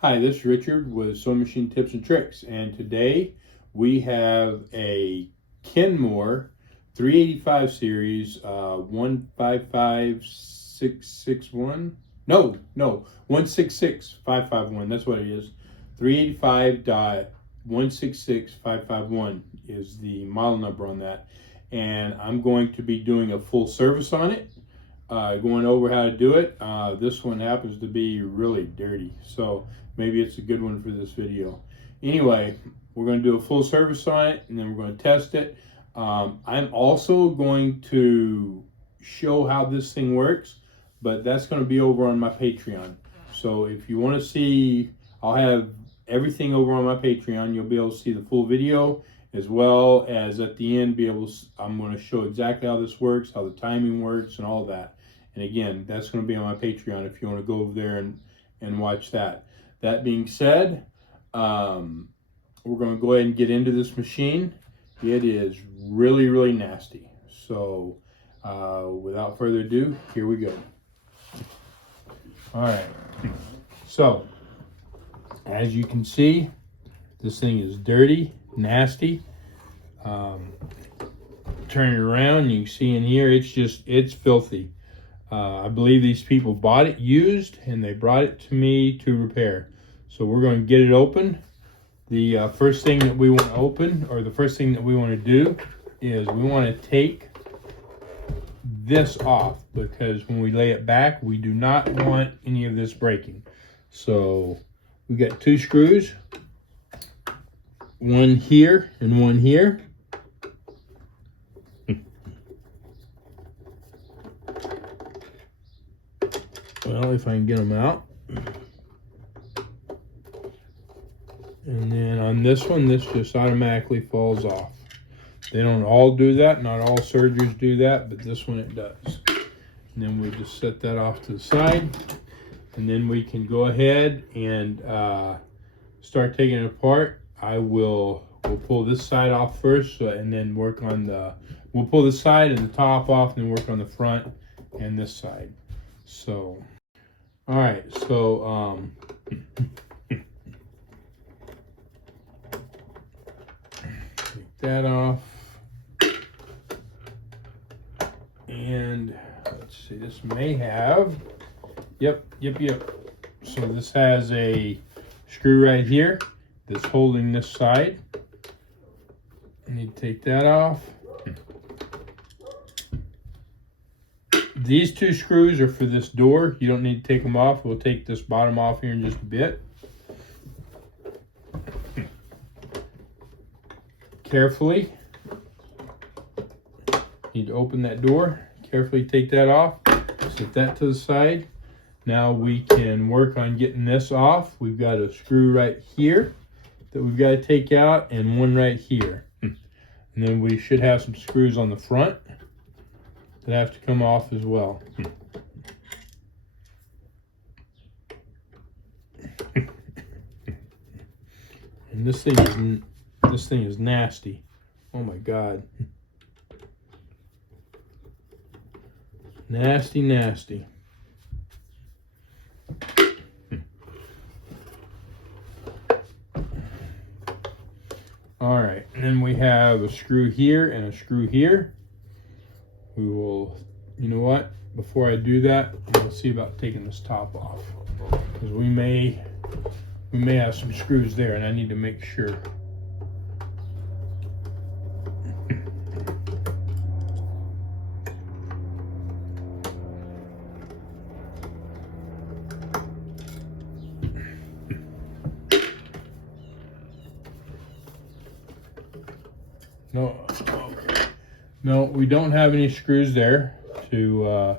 Hi, this is Richard with Sewing Machine Tips and Tricks, and today we have a Kenmore 385 series 155661. No, 166551. That's what it is. 385.166551 is the model number on that, and I'm going to be doing a full service on it. Going over how to do it. This one happens to be really dirty, so maybe it's a good one for this video. Anyway, we're going to do a full service on it, and then we're going to test it. I'm also going to show how this thing works, but that's going to be over on my Patreon. So if you want to see, I'll have everything over on my Patreon. You'll be able to see the full video, as well as at the end I'm going to show exactly how this works, how the timing works, and all that. And again, that's going to be on my Patreon if you want to go over there and watch that. That being said, we're going to go ahead and get into this machine. It is really, really nasty. So without further ado, here we go. All right. So as you can see, this thing is dirty, nasty. Turn it around, you can see in here, it's filthy. I believe these people bought it used and they brought it to me to repair. So we're going to get it open. The first thing that we want to open, or the first thing that we want to do, is we want to take this off, because when we lay it back, we do not want any of this breaking. So we got two screws, one here and one here. Well, if I can get them out. And then on this one, this just automatically falls off. They don't all do that. Not all sergers do that, but this one it does. And then we just set that off to the side. And then we can go ahead and start taking it apart. We'll pull this side off first, and then work on we'll pull the side and the top off, and then work on the front and this side. So, all right, so take that off, and let's see, this may have, yep. So this has a screw right here that's holding this side. I need to take that off. These two screws are for this door. You don't need to take them off. We'll take this bottom off here in just a bit. Carefully. Need to open that door. Carefully take that off. Set that to the side. Now we can work on getting this off. We've got a screw right here that we've got to take out, and one right here. And then we should have some screws on the front that have to come off as well. And this thing is nasty. Oh my God. Nasty. All right, and then we have a screw here and a screw here. We will, you know what, before I do that, we'll see about taking this top off, because we may have some screws there, and I need to make sure. No, we don't have any screws there to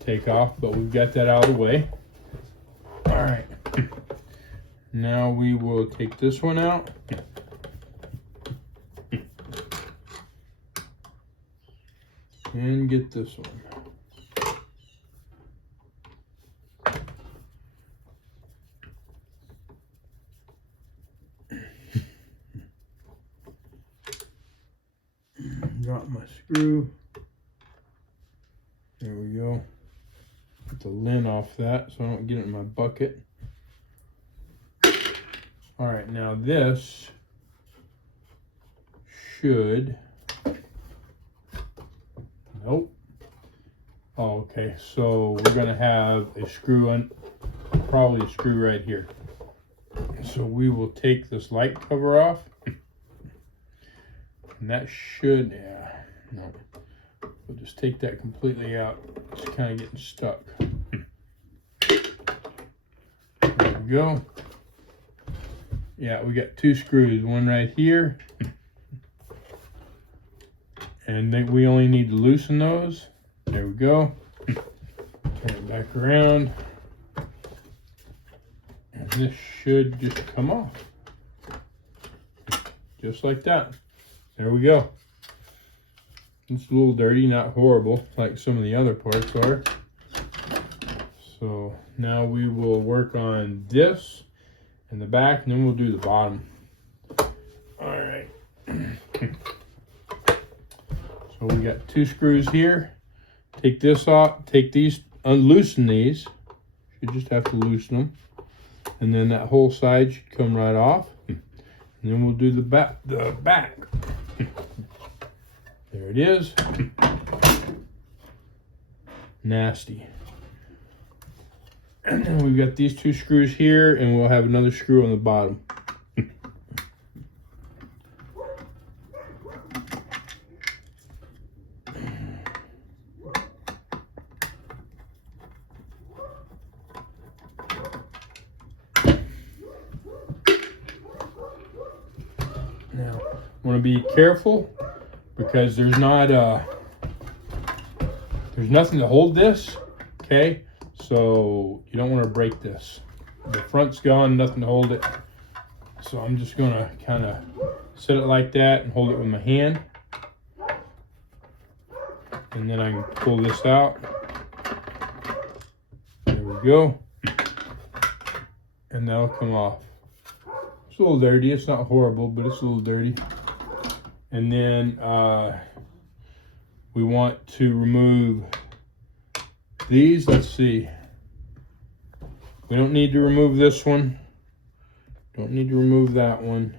take off, but we've got that out of the way. All right. Now we will take this one out. And get this one. Drop my screw. There we go. Get the lint off that so I don't get it in my bucket. All right, now this should, nope. Oh, okay, so we're gonna have a screw on, probably a screw right here. So we will take this light cover off, and that should, yeah, no. We'll just take that completely out. It's kind of getting stuck. There we go. Yeah, we got two screws, one right here. And then we only need to loosen those. There we go. Turn it back around. And this should just come off. Just like that. There we go. It's a little dirty, not horrible, like some of the other parts are. So now we will work on this in the back, and then we'll do the bottom. All right. So we got two screws here. Take this off, take these, unloosen these. You just have to loosen them. And then that whole side should come right off. And then we'll do the back. There it is. Nasty. And then we've got these two screws here, and we'll have another screw on the bottom. Now, I want to be careful because there's nothing to hold this, okay? So you don't want to break this. The front's gone, nothing to hold it. So I'm just gonna kind of set it like that and hold it with my hand. And then I can pull this out. There we go. And that'll come off. It's a little dirty, it's not horrible, but it's a little dirty. And then we want to remove these. Let's see. We don't need to remove this one. Don't need to remove that one.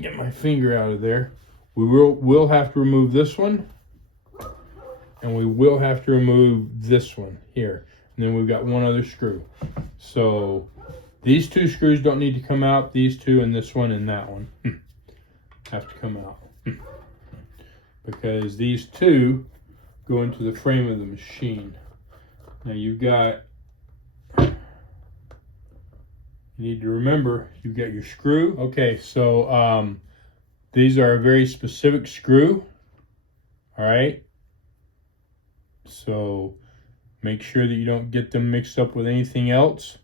Get my finger out of there. We will have to remove this one. And we will have to remove this one here. And then we've got one other screw. So these two screws don't need to come out. These two and this one and that one have to come out. Because these two go into the frame of the machine. Now you need to remember, you've got your screw. Okay, so these are a very specific screw. All right. So make sure that you don't get them mixed up with anything else.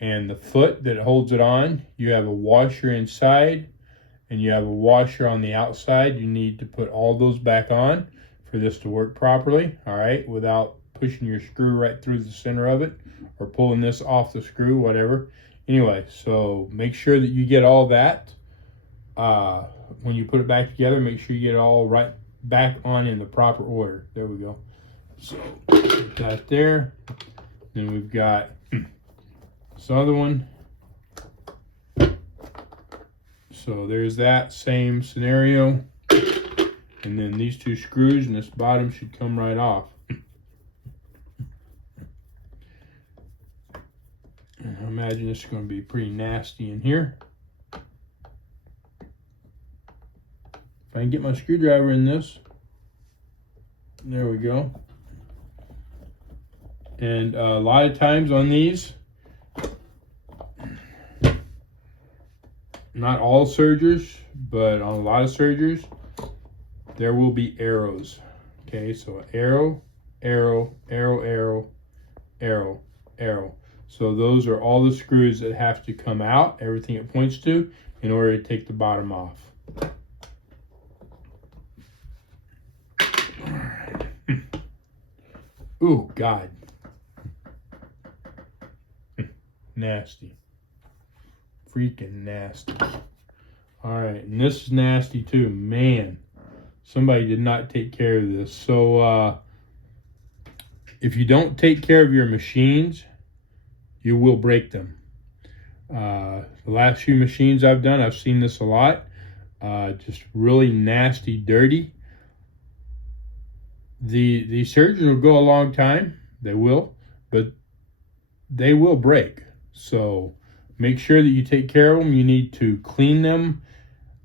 And the foot that holds it on, you have a washer inside and you have a washer on the outside. You need to put all those back on for this to work properly, all right, without pushing your screw right through the center of it or pulling this off the screw, whatever. Anyway, so make sure that you get all that. When you put it back together, make sure you get it all right back on in the proper order. There we go. So put that there. Then we've got this other one. So there's that same scenario. And then these two screws and this bottom should come right off. And I imagine this is going to be pretty nasty in here. If I can get my screwdriver in this. There we go. And a lot of times on these, not all sergers, but on a lot of sergers, there will be arrows. Okay, so arrow, arrow, arrow, arrow, arrow, arrow. So those are all the screws that have to come out, everything it points to, in order to take the bottom off. Ooh, God. Nasty. Freaking nasty. All right, and this is nasty too. Man, somebody did not take care of this. So if you don't take care of your machines, you will break them. The last few machines I've done, I've seen this a lot. Just really nasty, dirty. The sergers will go a long time. They will, but they will break. So make sure that you take care of them. You need to clean them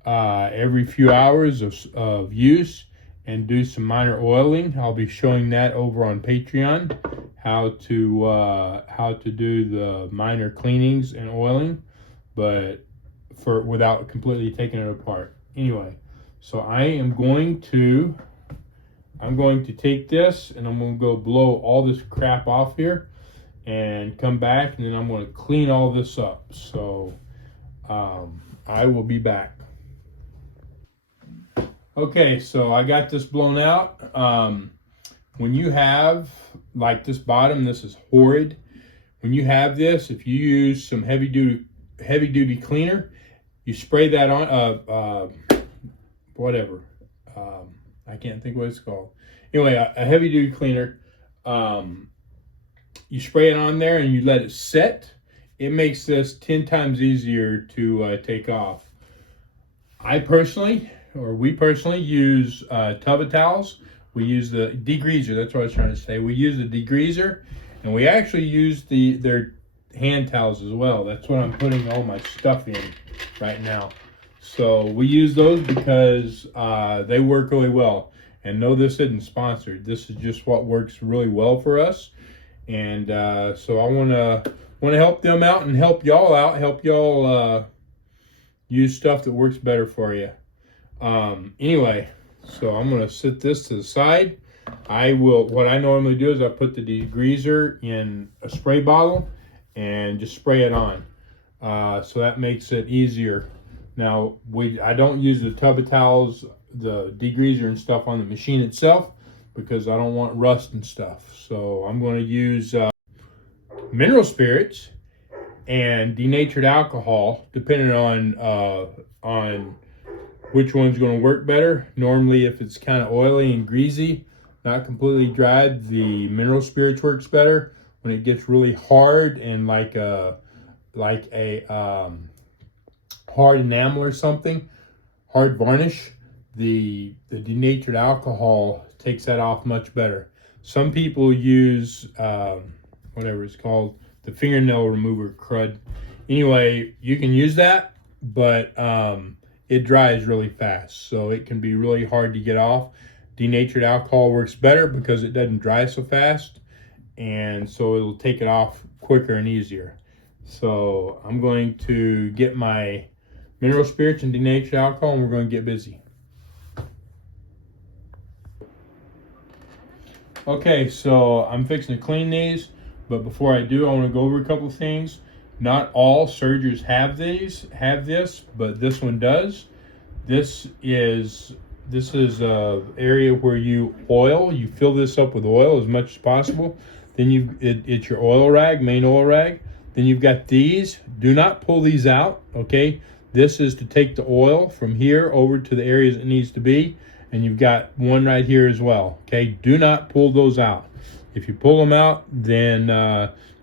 every few hours of use and do some minor oiling. I'll be showing that over on Patreon, how to do the minor cleanings and oiling, but without completely taking it apart. Anyway, so I'm going to take this and I'm going to go blow all this crap off here and come back, and then I'm going to clean all this up. So I will be back. Okay, so I got this blown out. When you have, like this bottom, this is horrid. When you have this, if you use some heavy duty cleaner, you spray that on, whatever. I can't think what it's called. Anyway, a heavy duty cleaner. You spray it on there and you let it set. It makes this 10 times easier to take off. We personally use tub of towels. We use the degreaser. That's what I was trying to say. We use the degreaser, and we actually use their hand towels as well. That's what I'm putting all my stuff in right now. So we use those because they work really well. And no, this isn't sponsored. This is just what works really well for us. And so I want to help them out and help y'all out. Help y'all use stuff that works better for you. Anyway, so I'm going to set this to the side. What I normally do is I put the degreaser in a spray bottle and just spray it on. So that makes it easier. Now, I don't use the tub of towels, the degreaser and stuff on the machine itself because I don't want rust and stuff. So I'm going to use mineral spirits and denatured alcohol, depending on which one's going to work better. Normally, if it's kind of oily and greasy, not completely dried, the mineral spirits works better. When it gets really hard and like a hard enamel or something, hard varnish, the denatured alcohol takes that off much better. Some people use whatever it's called, the fingernail remover crud. Anyway, you can use that, but it dries really fast, so it can be really hard to get off. Denatured alcohol works better because it doesn't dry so fast, and so it'll take it off quicker and easier. So I'm going to get my mineral spirits and denatured alcohol, and we're going to get busy. Okay, so I'm fixing to clean these, but before I do, I want to go over a couple of things. Not all sergers have this, but this one does. This is a area where you oil. You fill this up with oil as much as possible. Then it's your oil rag, main oil rag. Then you've got these. Do not pull these out, okay? This is to take the oil from here over to the areas it needs to be. And you've got one right here as well, okay? Do not pull those out. If you pull them out, then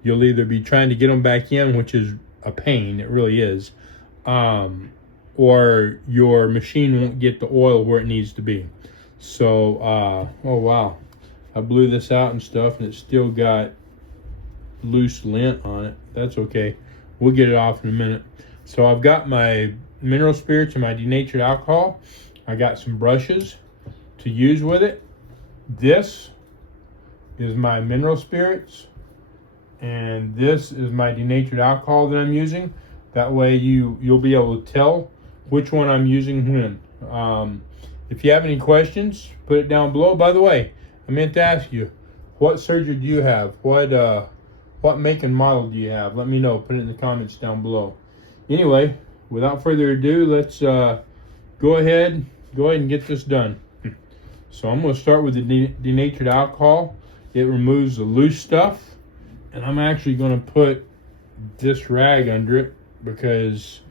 you'll either be trying to get them back in, which is a pain, it really is, or your machine won't get the oil where it needs to be. So, oh wow, I blew this out and stuff, and it's still got loose lint on it. That's okay. We'll get it off in a minute. So I've got my mineral spirits and my denatured alcohol. I got some brushes to use with it. This is my mineral spirits, and this is my denatured alcohol that I'm using. That way you'll be able to tell which one I'm using when. If you have any questions, put it down below. By the way, I meant to ask you, what serger do you have? What make and model do you have? Let me know. Put it in the comments down below. Anyway, without further ado, let's go ahead and get this done. So I'm going to start with the denatured alcohol. It removes the loose stuff, and I'm actually going to put this rag under it because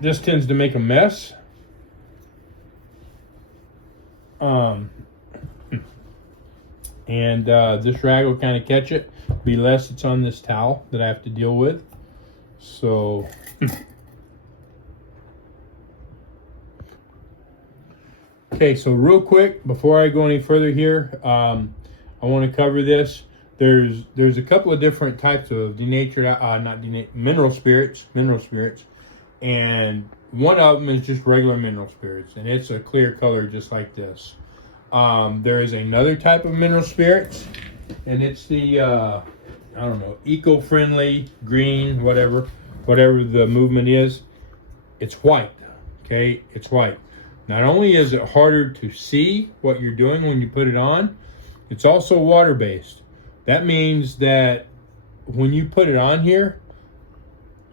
this tends to make a mess. and this rag will kind of catch it. Be less it's on this towel that I have to deal with. So okay, so real quick before I go any further here, I want to cover this. There's a couple of different types of mineral spirits, and one of them is just regular mineral spirits, and it's a clear color just like this. There is another type of mineral spirits, and it's the I don't know, eco-friendly green, whatever the movement is. It's white. Okay, it's white. Not only is it harder to see what you're doing when you put it on, it's also water-based. That means that when you put it on here,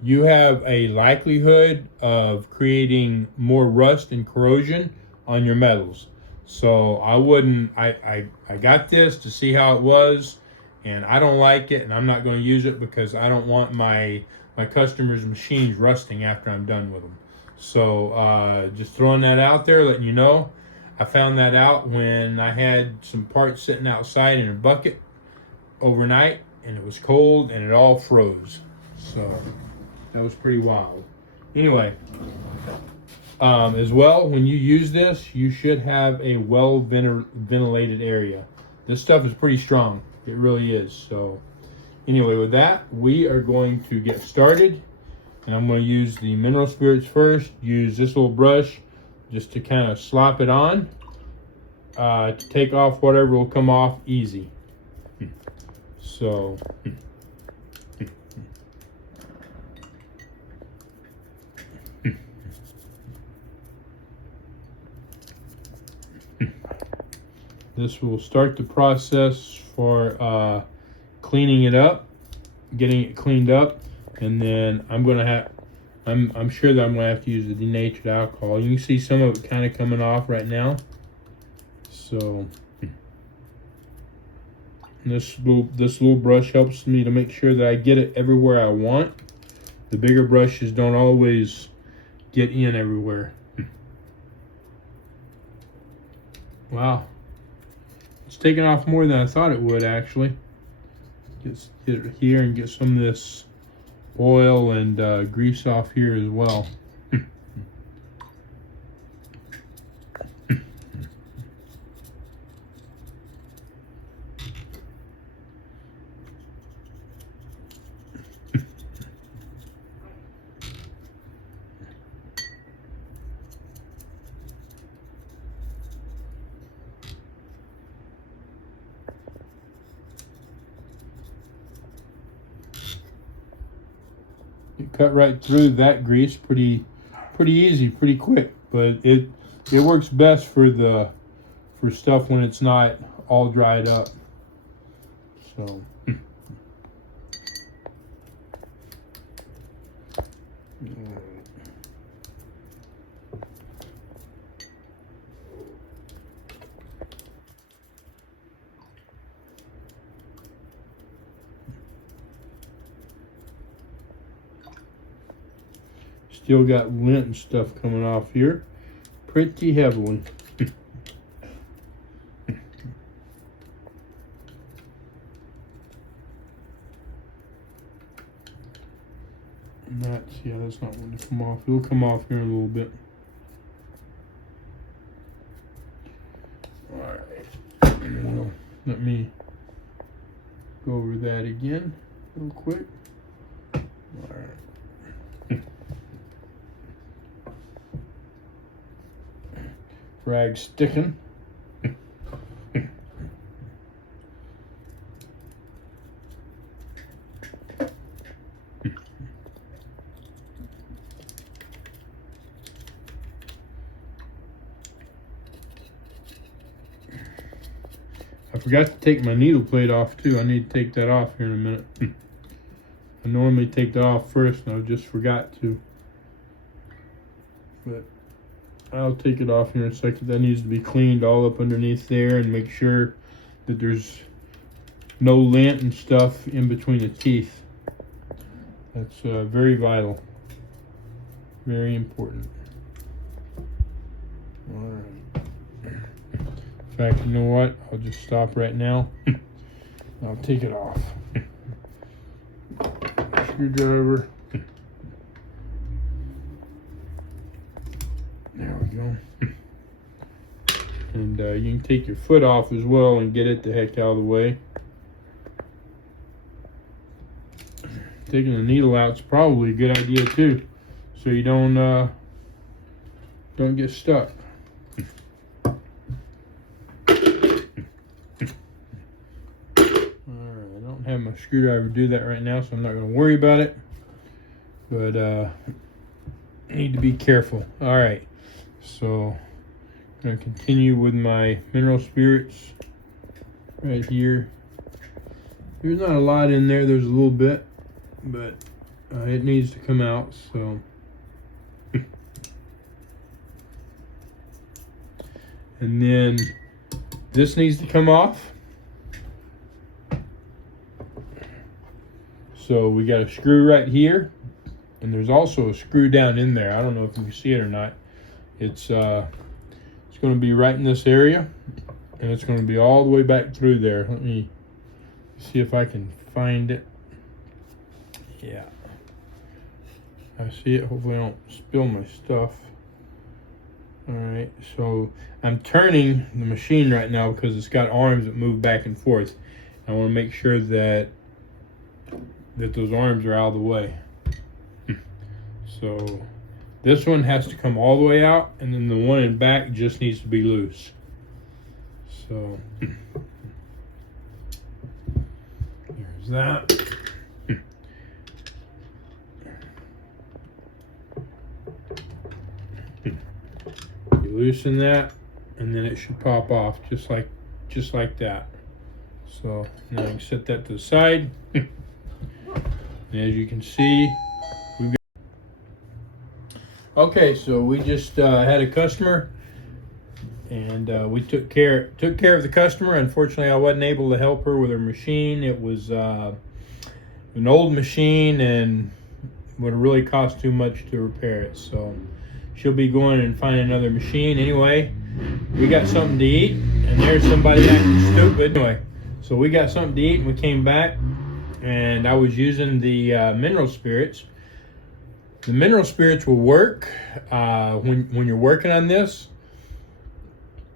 you have a likelihood of creating more rust and corrosion on your metals. So I got this to see how it was, and I don't like it, and I'm not going to use it because I don't want my customers' machines rusting after I'm done with them. So just throwing that out there, letting you know. I found that out when I had some parts sitting outside in a bucket overnight, and it was cold and it all froze. So that was pretty wild. Anyway, as well, when you use this, you should have a well ventilated area. This stuff is pretty strong. It really is. So anyway, with that, we are going to get started. And I'm going to use the mineral spirits first. Use this little brush just to kind of slop it on to take off whatever will come off easy. So this will start the process for cleaning it up, getting it cleaned up. And then I'm sure that I'm gonna have to use the denatured alcohol. You can see some of it kind of coming off right now. So this little brush helps me to make sure that I get it everywhere I want. The bigger brushes don't always get in everywhere. Wow, it's taking off more than I thought it would actually. Get it here and get some of this oil and grease off here as well. Cut right through that grease pretty easy, pretty quick, but it works best for stuff when it's not all dried up. So still got lint and stuff coming off here pretty heavily. That's not going to come off. It'll come off here in a little bit. All right. Let me go over that again real quick. All right. Rag sticking. I forgot to take my needle plate off too. I need to take that off here in a minute. I normally take that off first and I just forgot to. But I'll take it off here in a second. That needs to be cleaned all up underneath there and make sure that there's no lint and stuff in between the teeth. That's very vital. Very important. All right. fact, you know what? I'll just stop right now. I'll take it off. Screwdriver. There we go. And you can take your foot off as well and get it the heck out of the way. Taking the needle out is probably a good idea too, so you don't get stuck. Alright, I don't have my screwdriver to do that right now, so I'm not going to worry about it. But I need to be careful. Alright, so I'm going to continue with my mineral spirits right here. There's not a lot in there, there's a little bit, but it needs to come out, so. And then this needs to come off. So we got a screw right here, and there's also a screw down in there. I don't know if you can see it or not. It's going to be right in this area, and it's going to be all the way back through there. Let me see if I can find it. Yeah, I see it. Hopefully I don't spill my stuff. All right, so I'm turning the machine right now because it's got arms that move back and forth. I want to make sure that those arms are out of the way. So this one has to come all the way out, and then the one in back just needs to be loose. So there's that. Loosen that, and then it should pop off just like that. So now I can set that to the side. And as you can see, we've got. Okay, so we just had a customer, and we took care of the customer. Unfortunately, I wasn't able to help her with her machine. It was an old machine and would have really cost too much to repair it. So she'll be going and finding another machine. Anyway, we got something to eat, and there's somebody acting stupid. Anyway, so we got something to eat, and we came back, and I was using the mineral spirits. The mineral spirits will work when you're working on this.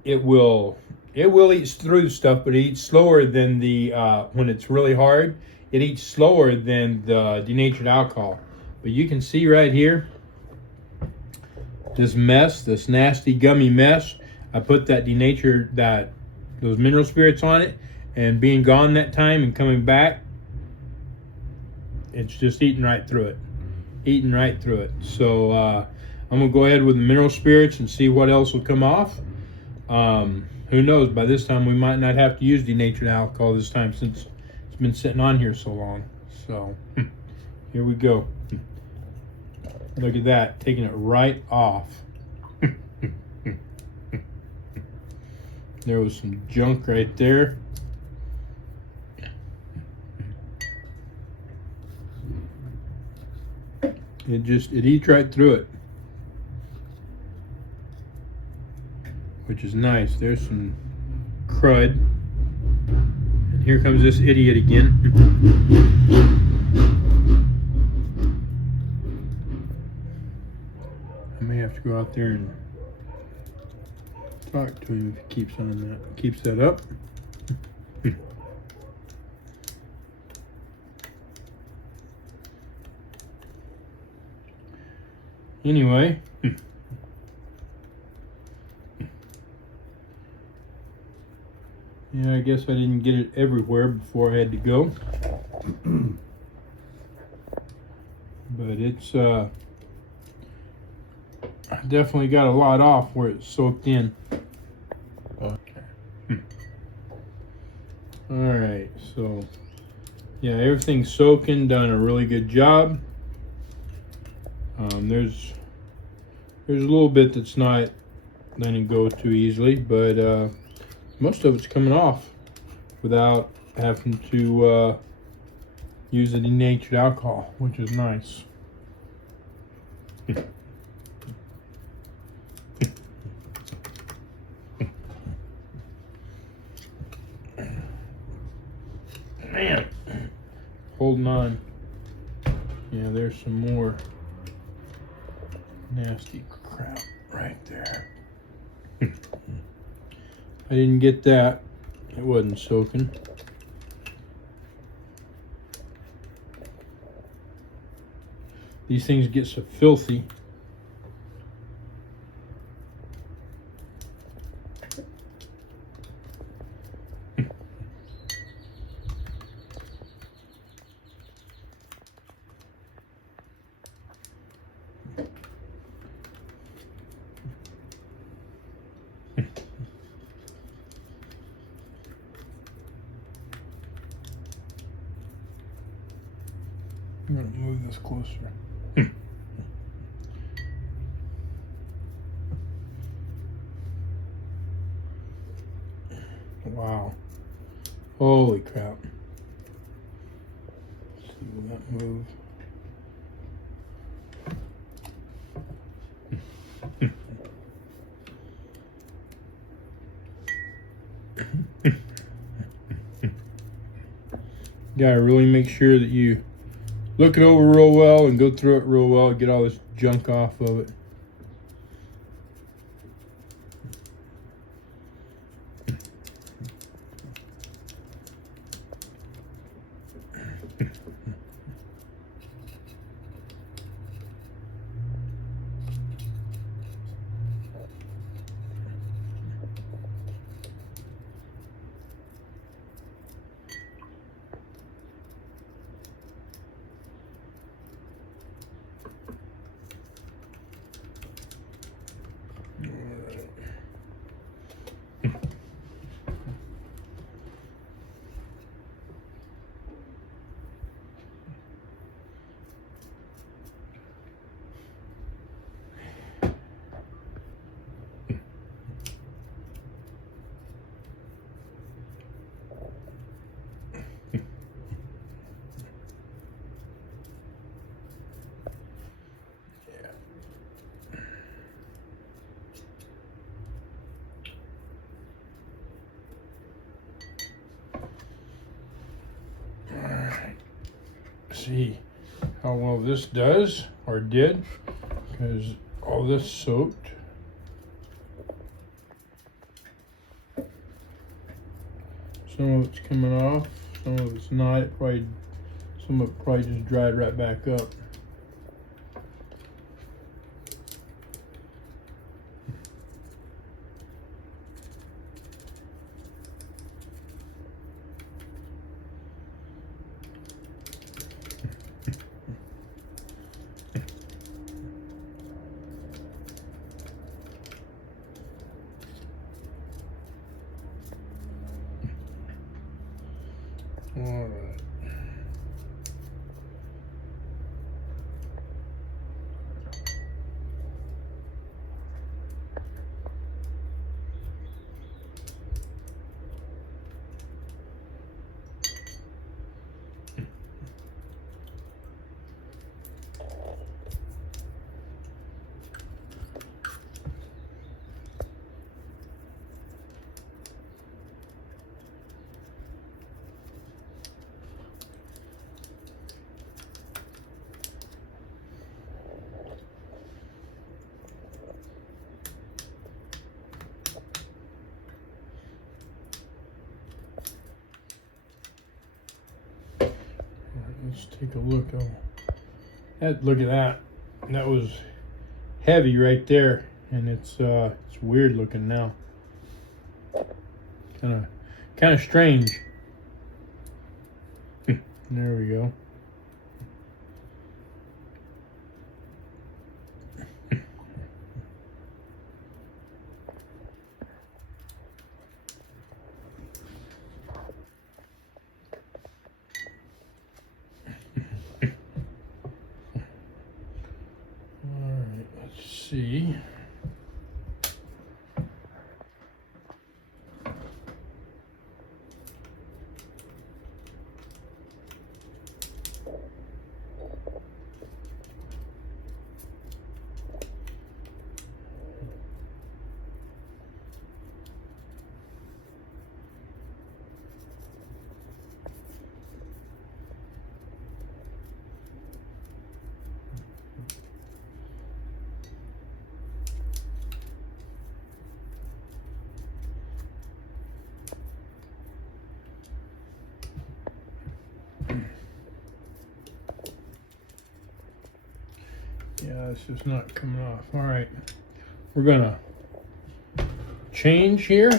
It will eat through the stuff, but it eats slower than the when it's really hard. It eats slower than the denatured alcohol. But you can see right here, this mess, this nasty gummy mess. I put that those mineral spirits on it, and being gone that time and coming back, it's just eating right through it. So I'm gonna go ahead with the mineral spirits and see what else will come off. Who knows, by this time we might not have to use denatured alcohol this time, since it's been sitting on here so long. So here we go. Look at that, taking it right off. There was some junk right there. It eats right through it, which is nice. There's some crud. And here comes this idiot again. I may have to go out there and talk to him if he keeps that up. Anyway, yeah, I guess I didn't get it everywhere before I had to go. But it's I definitely got a lot off where it's soaked in. Okay. Alright, so yeah, everything's soaking, done a really good job. There's a little bit that's not letting go too easily, but most of it's coming off without having to use the denatured alcohol, which is nice. holding on. Yeah, there's some more nasty crap right there. I didn't get that. It wasn't soaking. These things get so filthy. I'm going to move this closer. Wow. Holy crap. Let's see, will that move? You gotta really make sure that you look it over real well and go through it real well, get all this junk off of it. See how well this does or did, because all this soaked. Some of it's coming off, some of it's not. Some of it probably just dried right back up. All right. Let's take a look. Look at that. That was heavy right there, and it's weird looking now. Kind of strange. There we go. See. Yeah, it's just not coming off. All right, we're gonna change here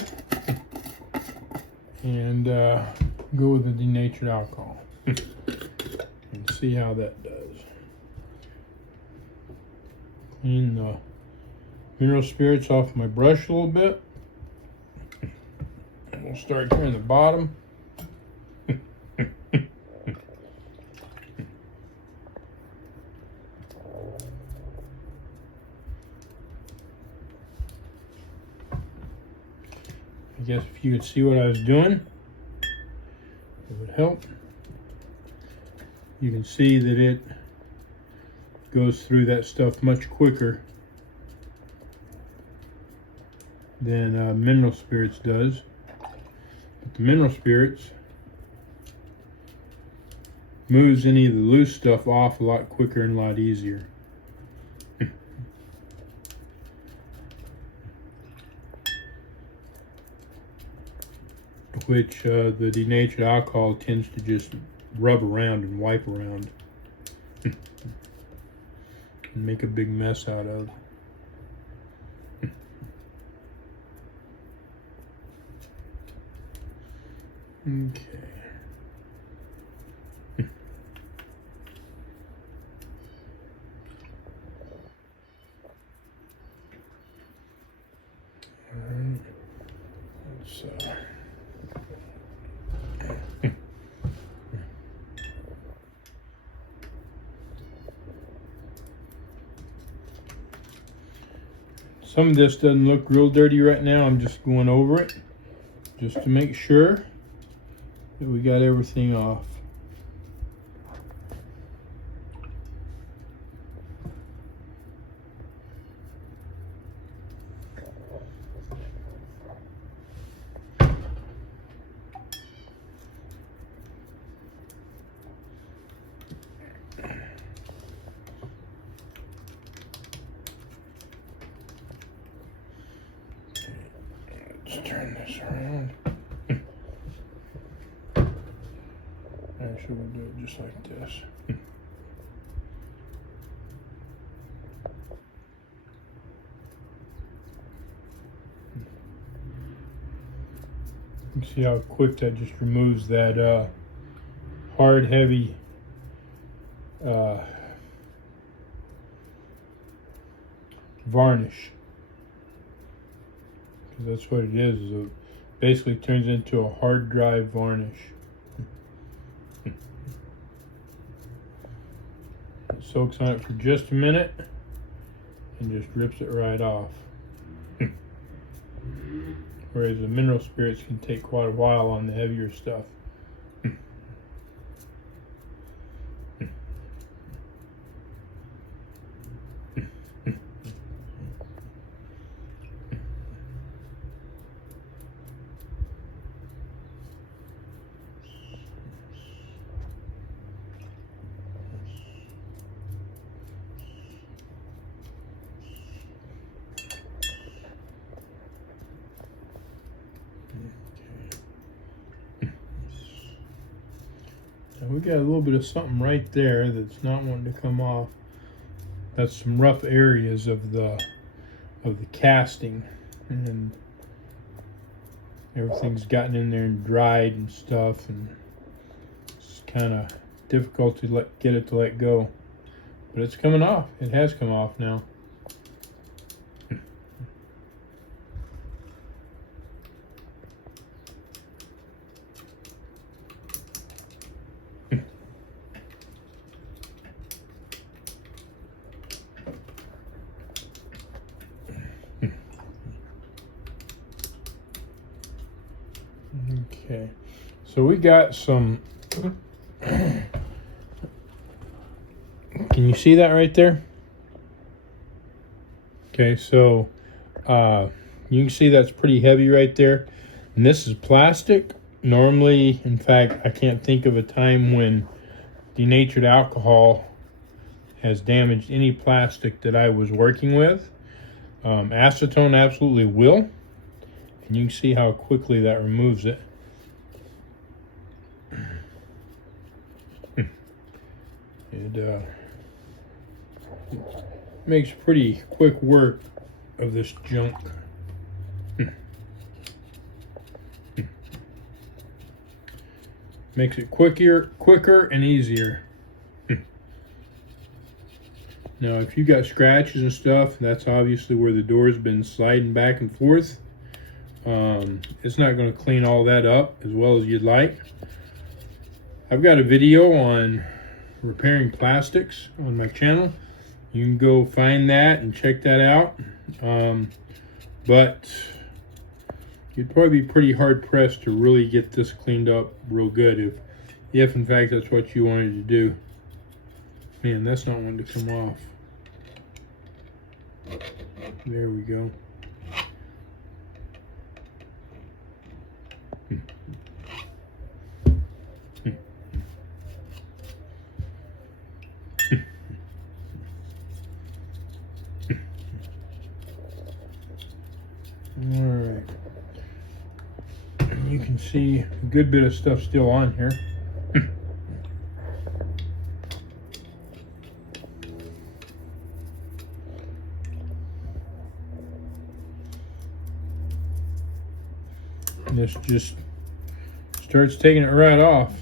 and go with the denatured alcohol and see how that does. Clean the mineral spirits off my brush a little bit. We'll start here in the bottom. I guess if you could see what I was doing, it would help. You can see that it goes through that stuff much quicker than mineral spirits does. But the mineral spirits moves any of the loose stuff off a lot quicker and a lot easier. Which the denatured alcohol tends to just rub around and wipe around and make a big mess out of. Okay. All right. Let's some of this doesn't look real dirty right now. I'm just going over it just to make sure that we got everything off. Let's turn this around. Actually, we'll do it just like this. You can see how quick that just removes that hard, heavy varnish. Because that's what it is it basically turns into a hard, dry varnish. It soaks on it for just a minute and just rips it right off. Whereas the mineral spirits can take quite a while on the heavier stuff. We got a little bit of something right there that's not wanting to come off. That's some rough areas of the casting, and everything's gotten in there and dried and stuff, and it's kind of difficult to get it to let go. But it's coming off. It has come off now. Okay, so we got some, can you see that right there? Okay, so you can see that's pretty heavy right there. And this is plastic. Normally, in fact, I can't think of a time when denatured alcohol has damaged any plastic that I was working with. Acetone absolutely will. And you can see how quickly that removes it. makes pretty quick work of this junk. Makes it quicker and easier. Now, if you got scratches and stuff, that's obviously where the door's been sliding back and forth. It's not going to clean all that up as well as you'd like. I've got a video on repairing plastics on my channel. You can go find that and check that out. But you'd probably be pretty hard pressed to really get this cleaned up real good if in fact that's what you wanted to do. Man, that's not wanting to come off. There we go. Alright. You can see a good bit of stuff still on here. This just starts taking it right off.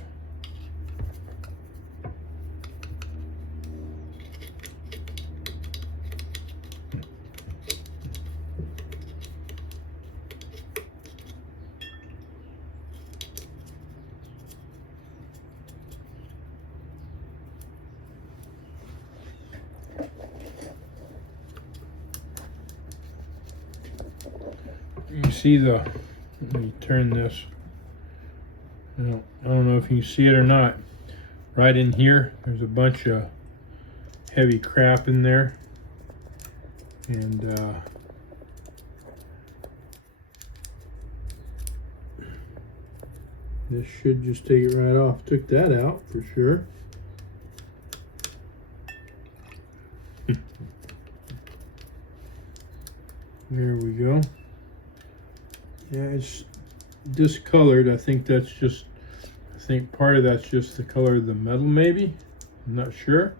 You see the, let me turn this. I don't know if you can see it or not. Right in here, there's a bunch of heavy crap in there. And this should just take it right off. Took that out for sure. There we go. Yeah, it's discolored. I think part of that's just the color of the metal, maybe. I'm not sure.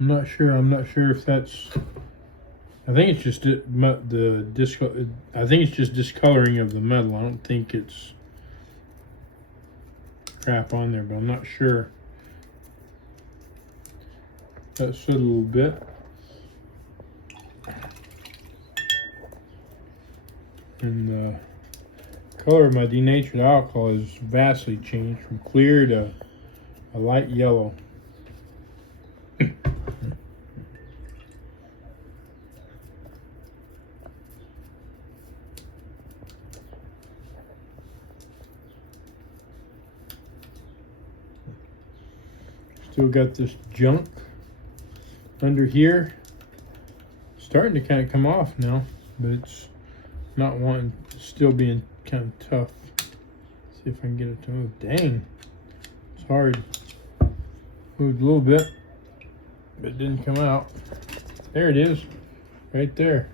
I'm not sure if that's, I think it's just I think it's just discoloring of the metal. I don't think it's crap on there, but I'm not sure. That's a little bit. And the color of my denatured alcohol has vastly changed from clear to a light yellow. Still got this junk under here. Starting to kind of come off now, but it's not wanting, still being kind of tough. See if I can get it to move. Dang, it's hard. Moved a little bit, but it didn't come out. There it is, right there.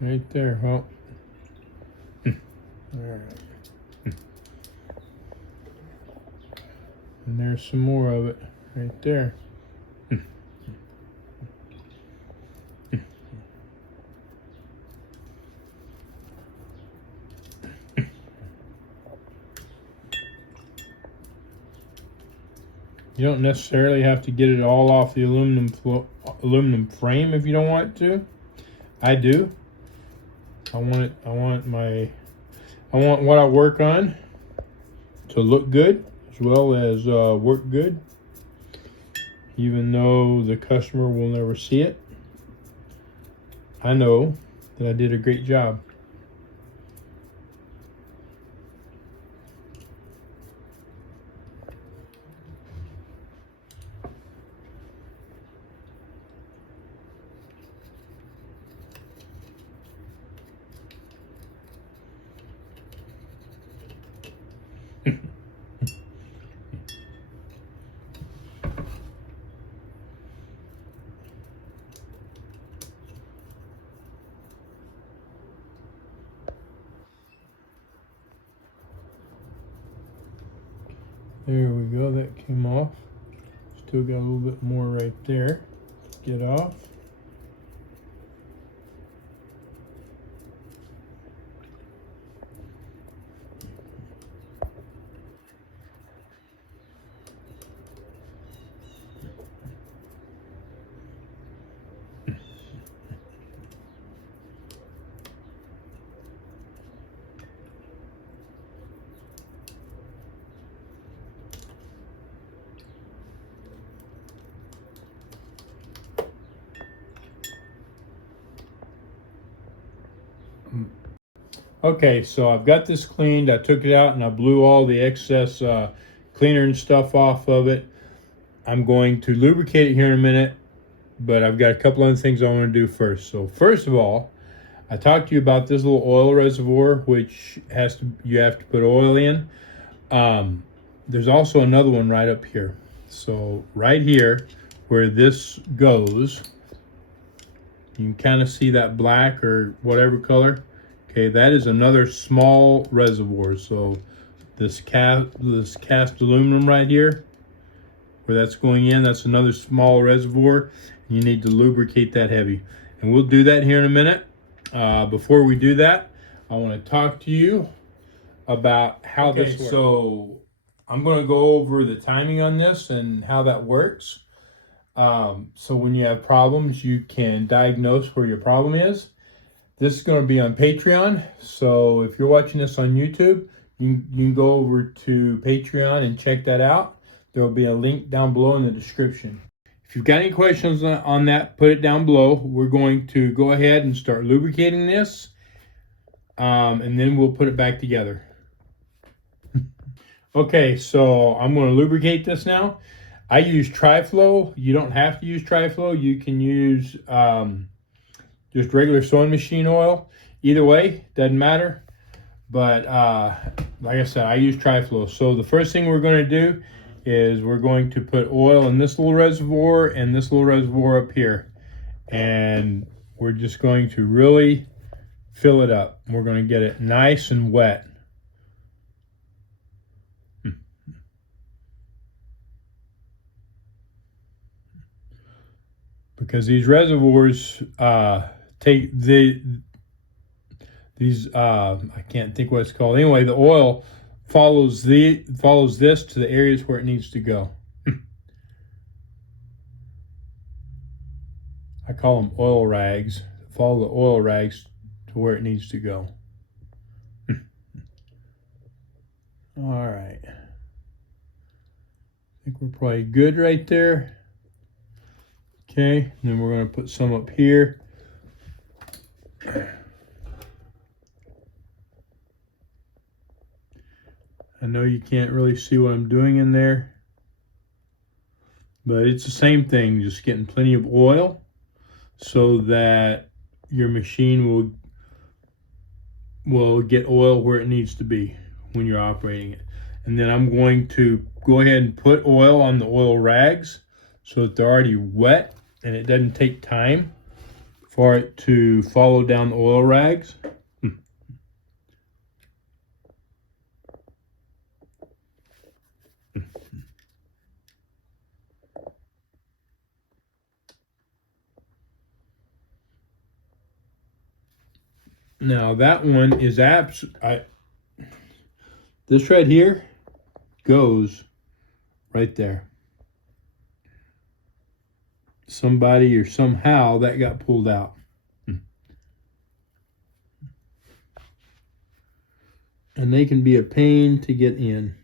Right there. Well, all right. And there's some more of it right there. You don't necessarily have to get it all off the aluminum frame if you don't want to. I do. I want what I work on to look good as well as work good, even though the customer will never see it. I know that I did a great job. There we go, that came off. Still got a little bit more right there. Get off. Okay, so I've got this cleaned. I took it out and I blew all the excess cleaner and stuff off of it. I'm going to lubricate it here in a minute, but I've got a couple other things I want to do first. So first of all, I talked to you about this little oil reservoir, which you have to put oil in. There's also another one right up here. So right here, where this goes, you can kind of see that black or whatever color. Okay, that is another small reservoir. So this cast aluminum right here, where that's going in, that's another small reservoir. You need to lubricate that heavy. And we'll do that here in a minute. Before we do that, I want to talk to you about how this works. So I'm going to go over the timing on this and how that works. So when you have problems, you can diagnose where your problem is. This is going to be on Patreon. So if you're watching this on YouTube, you can go over to Patreon and check that out. There will be a link down below in the description. If you've got any questions on that, put it down below. We're going to go ahead and start lubricating this, and then we'll put it back together. Okay, so I'm going to lubricate this now. I use Tri-Flow. You don't have to use Tri-Flow. You can use just regular sewing machine oil. Either way, doesn't matter. But like I said, I use Tri-Flow. So the first thing we're going to do is we're going to put oil in this little reservoir and this little reservoir up here. And we're just going to really fill it up. We're going to get it nice and wet. Because these reservoirs take these I can't think what it's called. Anyway, the oil follows this to the areas where it needs to go. I call them oil rags. Follow the oil rags to where it needs to go. All right. I think we're probably good right there. Okay, and then we're going to put some up here. I know you can't really see what I'm doing in there, but it's the same thing, just getting plenty of oil so that your machine will get oil where it needs to be when you're operating it. And then I'm going to go ahead and put oil on the oil rags so that they're already wet and it doesn't take time for it to follow down the oil rags. Now that one is this right here goes right there. Somebody or somehow that got pulled out. And they can be a pain to get in.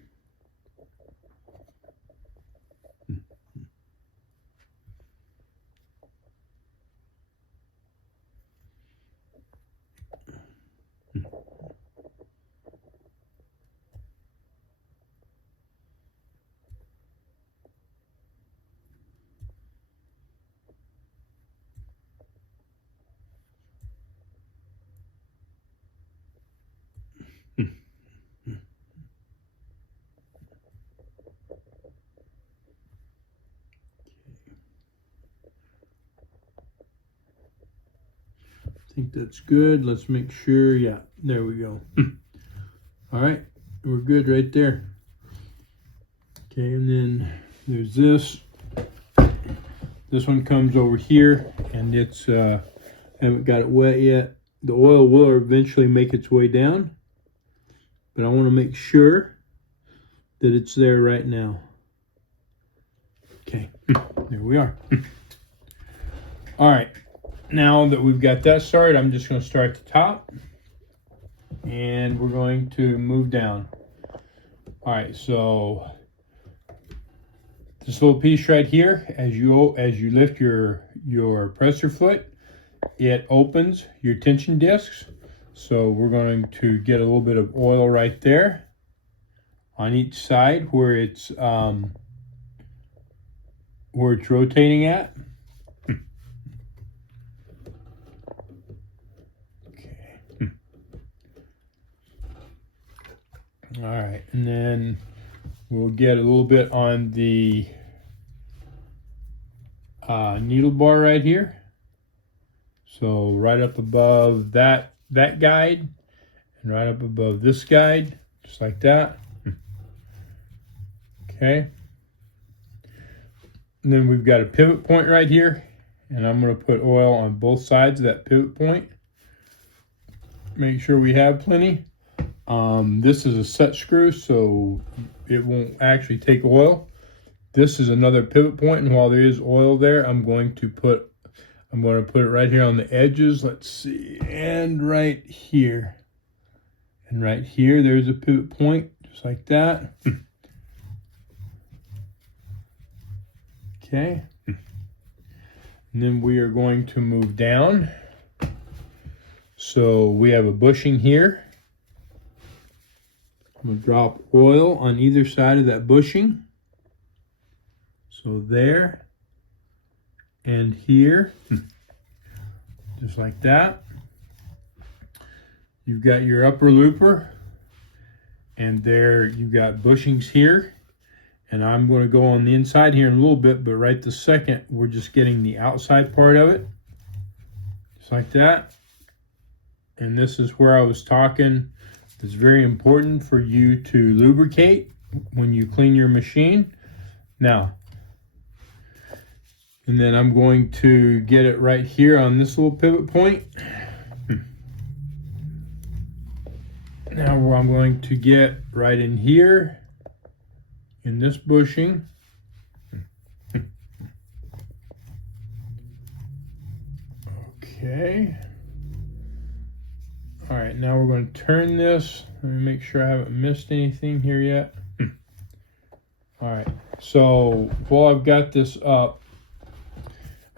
I think that's good. Let's make sure. Yeah, there we go. All right, we're good right there. Okay, and then there's this. This one comes over here, and it's haven't got it wet yet. The oil will eventually make its way down, but I want to make sure that it's there right now. Okay, there we are. All right, now that we've got that started, I'm just going to start at the top, and we're going to move down. All right, so this little piece right here, as you lift your presser foot, it opens your tension discs. So we're going to get a little bit of oil right there on each side where it's rotating at. Okay. All right, and then we'll get a little bit on the needle bar right here. So right up above that guide, and right up above this guide, just like that. Okay. And then we've got a pivot point right here, and I'm going to put oil on both sides of that pivot point. Make sure we have plenty. This is a set screw, so it won't actually take oil. This is another pivot point, and while there is oil there, I'm going to put it right here on the edges. Let's see, and right here. And right here, there's a pivot point, just like that. Okay. And then we are going to move down. So we have a bushing here. I'm going to drop oil on either side of that bushing. So there and here, just like that. You've got your upper looper, and there you've got bushings here. And I'm going to go on the inside here in a little bit, but right this second, we're just getting the outside part of it, just like that. And this is where I was talking. It's very important for you to lubricate when you clean your machine. Now, and then I'm going to get it right here on this little pivot point. Now where I'm going to get right in here in this bushing. Okay. All right, now we're going to turn this. Let me make sure I haven't missed anything here yet. All right, so while I've got this up,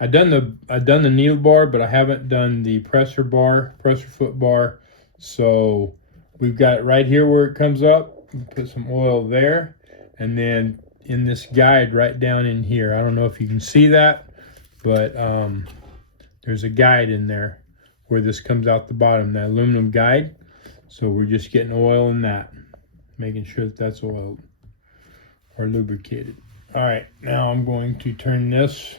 I've done the needle bar, but I haven't done the presser foot bar. So we've got it right here where it comes up. Put some oil there, and then in this guide right down in here. I don't know if you can see that, but there's a guide in there where this comes out the bottom, that aluminum guide. So we're just getting oil in that, making sure that that's oiled or lubricated. All right, now I'm going to turn this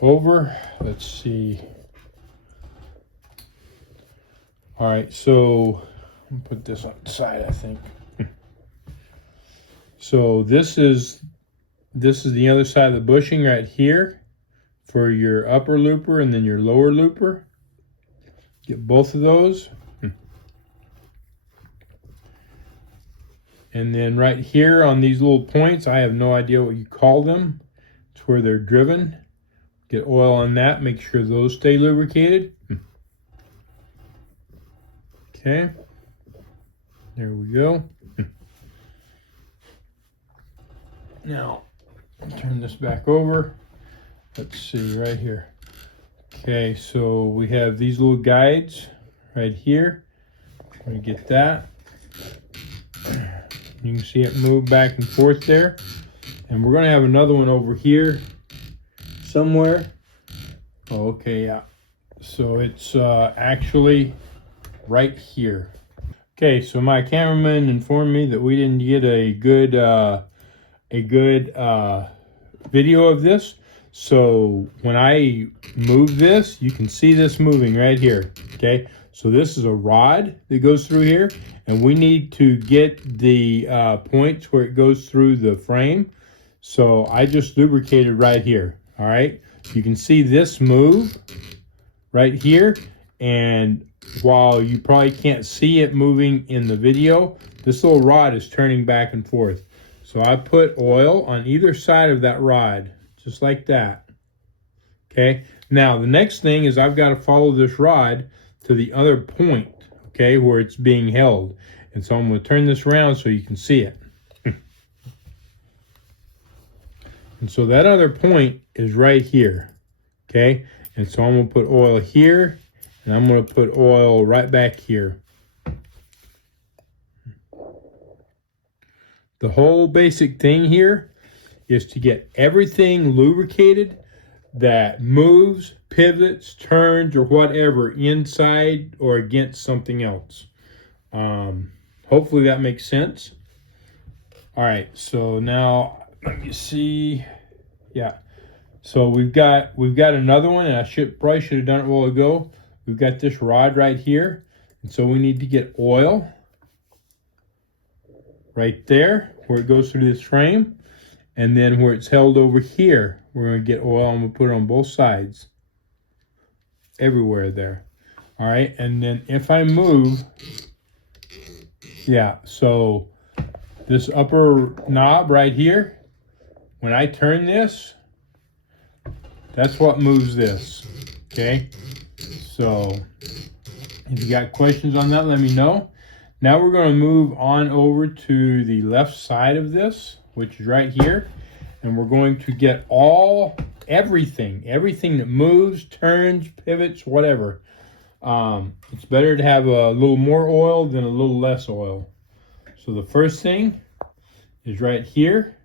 over. Let's see. All right, so I'll put this on the side, I think. So this is the other side of the bushing right here for your upper looper and then your lower looper. Get both of those. And then right here on these little points, I have no idea what you call them. It's where they're driven. Get oil on that, make sure those stay lubricated. Okay, there we go. Now, I'll turn this back over. Let's see right here. Okay, so we have these little guides right here. I'm going to get that. You can see it move back and forth there. And we're going to have another one over here somewhere. Oh, okay, yeah. So it's actually right here. Okay, so my cameraman informed me that we didn't get a good video of this. So when I move this, you can see this moving right here. Okay, So this is a rod that goes through here, and we need to get the points where it goes through the frame. So I just lubricated right here. All right, you can see this move right here, and while you probably can't see it moving in the video, this little rod is turning back and forth. So I put oil on either side of that rod, just like that. Okay, now the next thing is I've got to follow this rod to the other point, okay, where it's being held. And so I'm going to turn this around so you can see it. And so that other point is right here, okay? And so I'm going to put oil here, and I'm going to put oil right back here. The whole basic thing here is to get everything lubricated that moves, pivots, turns, or whatever inside or against something else. Hopefully that makes sense. All right, so now let me see. Yeah, so we've got another one, and I probably should have done it a while ago. We've got this rod right here, and so we need to get oil right there where it goes through this frame, and then where it's held over here, we're going to get oil. I'm going to put it on both sides, everywhere there. All right, and then if I move, yeah, so this upper knob right here, when I turn this, that's what moves this, okay? So if you got questions on that, let me know. Now we're going to move on over to the left side of this, which is right here, and we're going to get everything that moves, turns, pivots, whatever. It's better to have a little more oil than a little less oil. So the first thing is right here,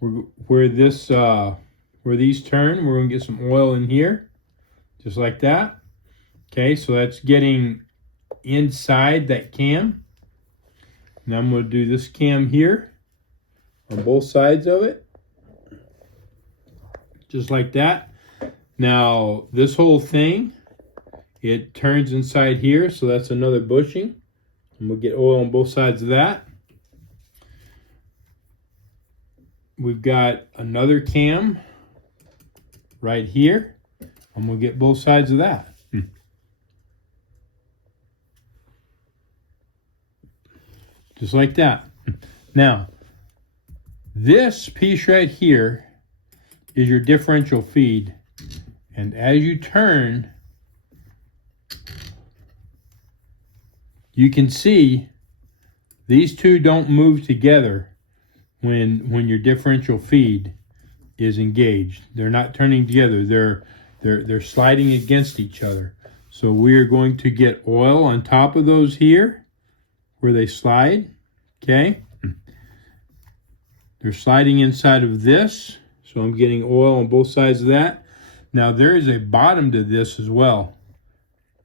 where these turn. We're going to get some oil in here, just like that. Okay, so that's getting inside that cam. Now I'm going to do this cam here on both sides of it, just like that. Now this whole thing, it turns inside here, so that's another bushing. I'm going to get oil on both sides of that. We've got another cam right here. I'm going to get both sides of that. Just like that. Now, this piece right here is your differential feed. And as you turn, you can see these two don't move together when your differential feed is engaged. They're not turning together. They're sliding against each other. So we are going to get oil on top of those here where they slide. Okay. They're sliding inside of this. So I'm getting oil on both sides of that. Now there is a bottom to this as well.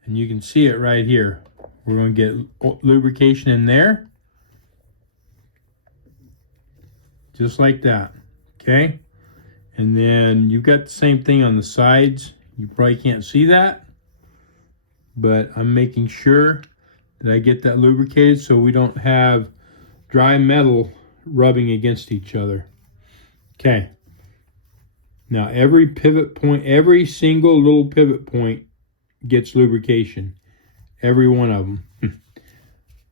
And you can see it right here. We're going to get lubrication in there. Just like that. Okay. And then you've got the same thing on the sides. You probably can't see that, but I'm making sure that I get that lubricated so we don't have dry metal rubbing against each other. Okay. Now every pivot point, every single little pivot point gets lubrication. Every one of them.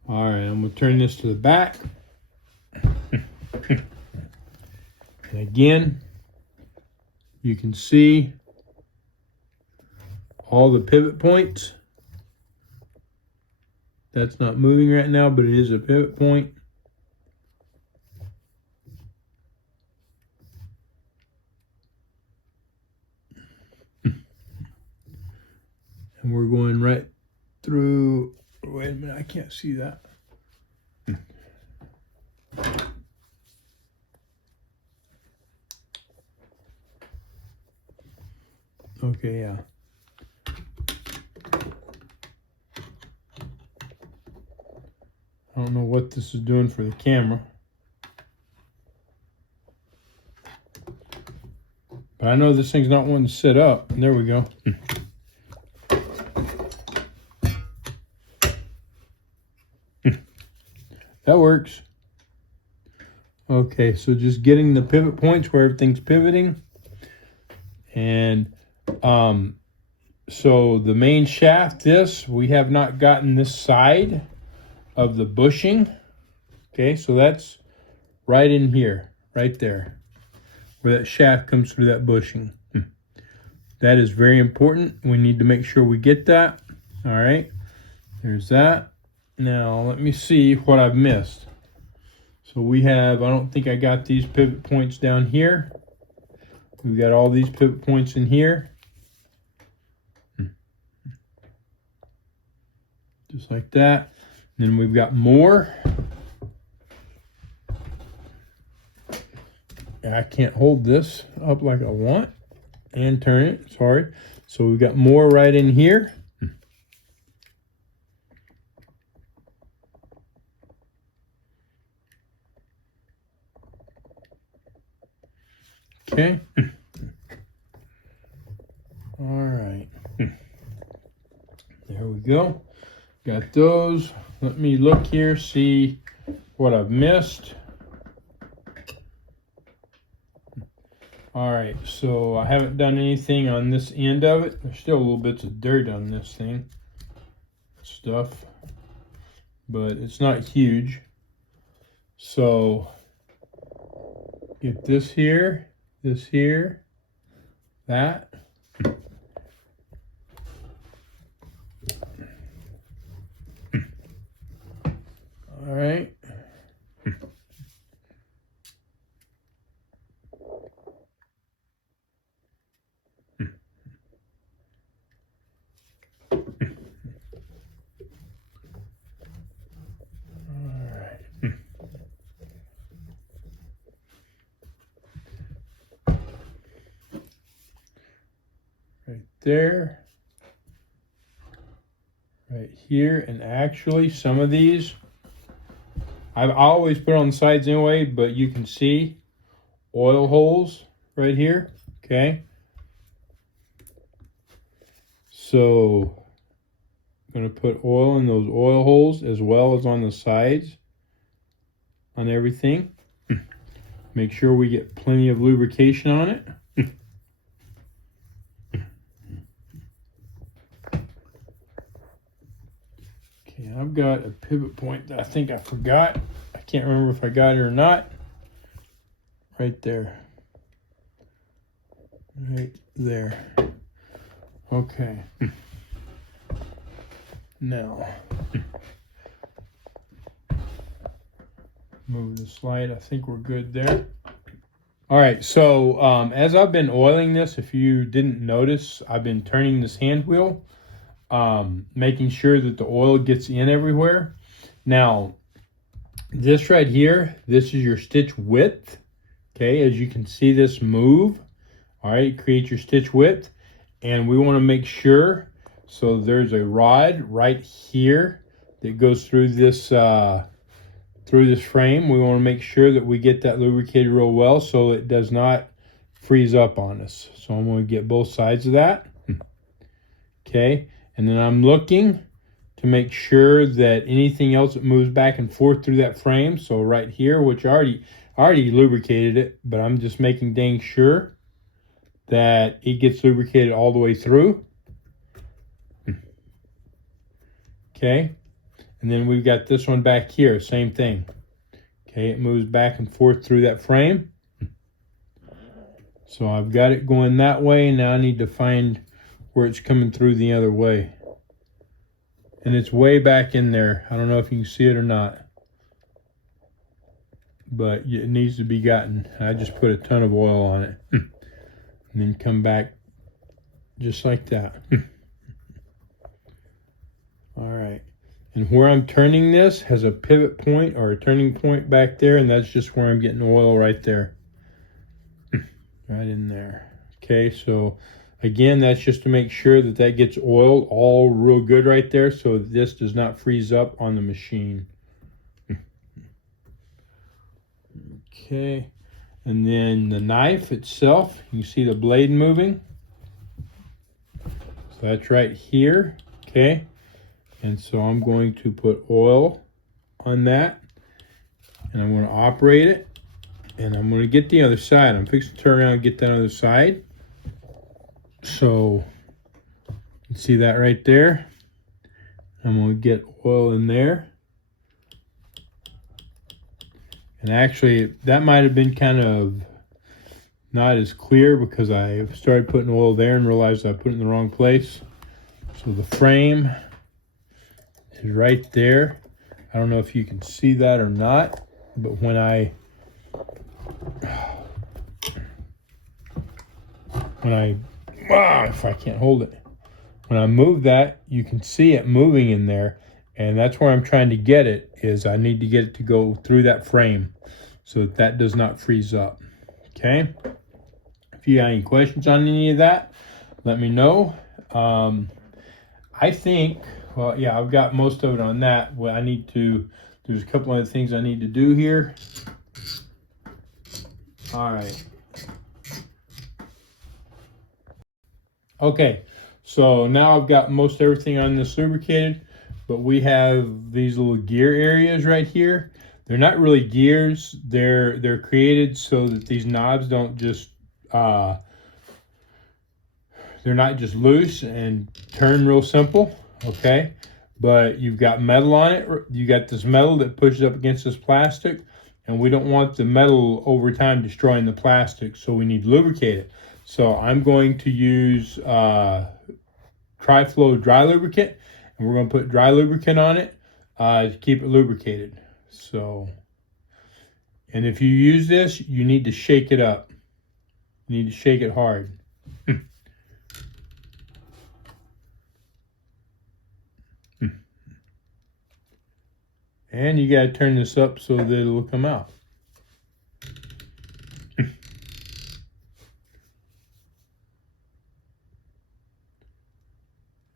All right, I'm going to turn this to the back. And again, you can see all the pivot points. That's not moving right now, but it is a pivot point. And we're going right through. Wait a minute, I can't see that. Okay, yeah. I don't know what this is doing for the camera. But I know this thing's not wanting to sit up. And there we go. That works. Okay, so just getting the pivot points where everything's pivoting. And so the main shaft, we have not gotten this side of the bushing. Okay, so that's right in here, right there, where that shaft comes through that bushing. That is very important. We need to make sure we get that. All right, there's that. Now let me see what I've missed. So we have, I don't think I got these pivot points down here. We've got all these pivot points in here. Just like that. Then we've got more. I can't hold this up like I want and turn it. It's hard. So we've got more right in here. Okay. All right. There we go. Got those. Let me look here, see what I've missed. All right, so I haven't done anything on this end of it. There's still little bits of dirt on this thing. Stuff. But it's not huge. So get this here, that. All right. Right there, right here, and actually some of these I've always put on the sides anyway, but you can see oil holes right here. Okay, so I'm going to put oil in those oil holes as well as on the sides on everything. Make sure we get plenty of lubrication on it. Okay, I've got a pivot point that I think I forgot. I can't remember if I got it or not. Right there. Right there. Okay. Now, move the slide. I think we're good there. All right, so as I've been oiling this, if you didn't notice, I've been turning this hand wheel, making sure that the oil gets in everywhere. Now, this right here, this is your stitch width. Okay, as you can see this move. All right, create your stitch width. And we want to make sure, so there's a rod right here that goes through this frame. We want to make sure that we get that lubricated real well so it does not freeze up on us. So I'm going to get both sides of that. Okay, and then I'm looking to make sure that anything else that moves back and forth through that frame. So right here, which I already lubricated it, but I'm just making dang sure that it gets lubricated all the way through. Okay, and then we've got this one back here, same thing. Okay, it moves back and forth through that frame. So I've got it going that way. Now I need to find where it's coming through the other way. And it's way back in there. I don't know if you can see it or not, but it needs to be gotten. I just put a ton of oil on it. And then come back just like that. All right. And where I'm turning this has a pivot point or a turning point back there, and that's just where I'm getting oil right there. Right in there. Okay, so again, that's just to make sure that that gets oiled all real good right there so this does not freeze up on the machine. Okay, and then the knife itself, you see the blade moving. So that's right here, okay? And so I'm going to put oil on that. and I'm going to operate it, and I'm going to get the other side. I'm fixing to turn around and get that other side. So you see that right there. I'm going to get oil in there. And actually, that might have been kind of not as clear because I started putting oil there and realized I put it in the wrong place. So the frame is right there. I don't know if you can see that or not, but when if I can't hold it. When I move that, you can see it moving in there, and that's where I'm trying to get it, is I need to get it to go through that frame so that does not freeze up. Okay? If you got any questions on any of that, let me know. I think, well, yeah, I've got most of it on that. Well, there's a couple other things I need to do here. All right. Okay, so now I've got most everything on this lubricated, but we have these little gear areas right here. They're not really gears. They're created so that these knobs don't just they're not just loose and turn real simple, okay? But you've got metal on it. You got this metal that pushes up against this plastic, and we don't want the metal over time destroying the plastic, so we need to lubricate it. So I'm going to use Tri-Flow dry lubricant, and we're going to put dry lubricant on it to keep it lubricated. So, and if you use this, you need to shake it up. You need to shake it hard. And you got to turn this up so that it'll come out.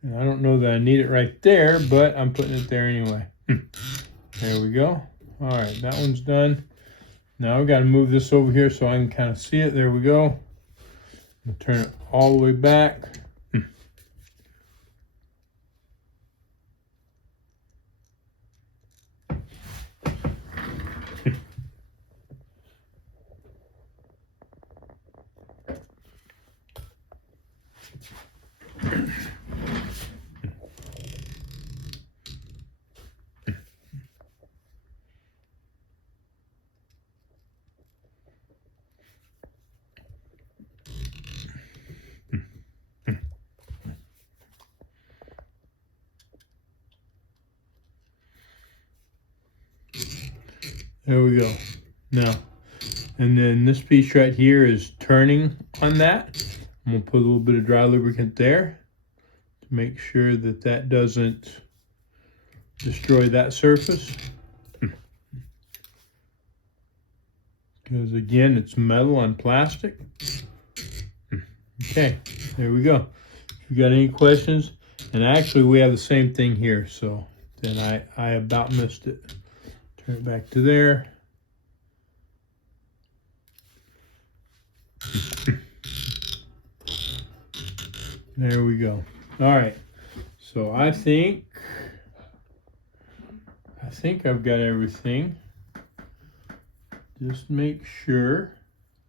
And I don't know that I need it right there, but I'm putting it there anyway. There we go. All right, that one's done. Now I've got to move this over here so I can kind of see it. There we go. I'll turn it all the way back. There we go. Now, and then this piece right here is turning on that. I'm going to put a little bit of dry lubricant there to make sure that that doesn't destroy that surface. Because again, it's metal on plastic. Okay, there we go. If you got any questions, and actually we have the same thing here, so then I about missed it. Turn it back to there. There we go. All right. So I think I've got everything. Just make sure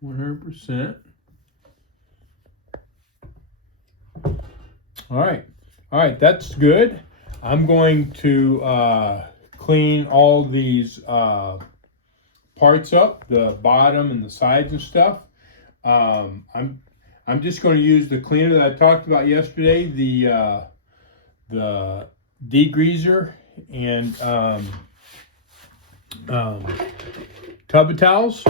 100%. All right, that's good. I'm going to clean all these parts up, the bottom and the sides and stuff. I'm just going to use the cleaner that I talked about yesterday, the degreaser and tub of towels.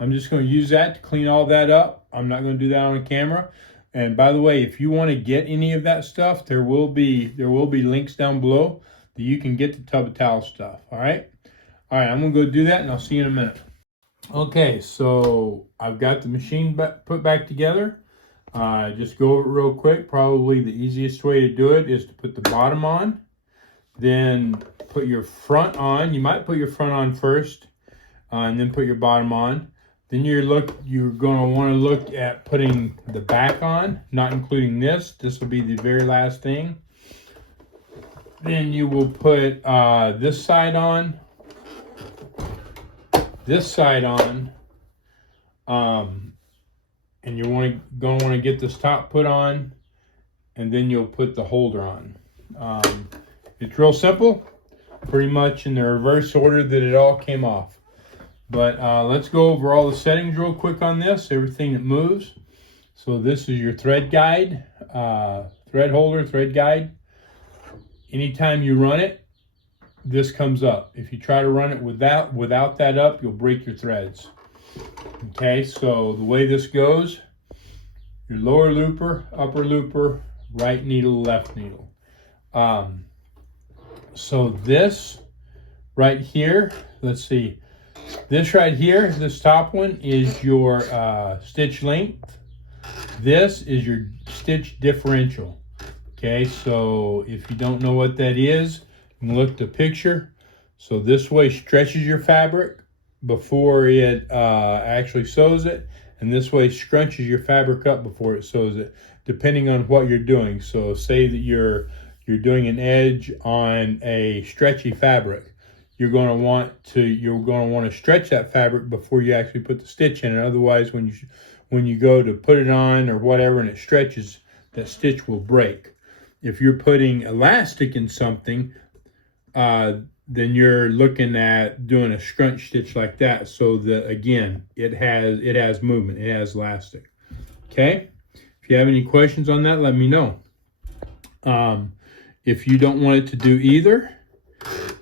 I'm just going to use that to clean all that up. I'm not going to do that on camera. And by the way, if you want to get any of that stuff, there will be links down below that you can get the tub of towel stuff. All right, I'm going to go do that, and I'll see you in a minute. Okay, so I've got the machine put back together. Just go over it real quick. Probably the easiest way to do it is to put the bottom on, then put your front on. You might put your front on first, and then put your bottom on. Then you're going to want to look at putting the back on, not including this. This will be the very last thing. Then you will put this side on. this side on, and you're going to want to get this top put on, and then you'll put the holder on. It's real simple, pretty much in the reverse order that it all came off. But let's go over all the settings real quick on this, everything that moves. So this is your thread guide, thread holder, thread guide. Anytime you run it, this comes up. If you try to run it without that up, you'll break your threads. Okay, so the way this goes, your lower looper, upper looper, right needle, left needle. So this right here, let's see, this right here, this top one is your stitch length. This is your stitch differential. Okay, so if you don't know what that is, you can look at the picture. So this way stretches your fabric before it actually sews it, and this way scrunches your fabric up before it sews it, depending on what you're doing. So say that you're doing an edge on a stretchy fabric, you're going to want to stretch that fabric before you actually put the stitch in it. Otherwise, when you go to put it on or whatever and it stretches, that stitch will break. If you're putting elastic in something, then you're looking at doing a scrunch stitch like that, so that again it has movement, it has elastic. Okay, if you have any questions on that, let me know. If you don't want it to do either,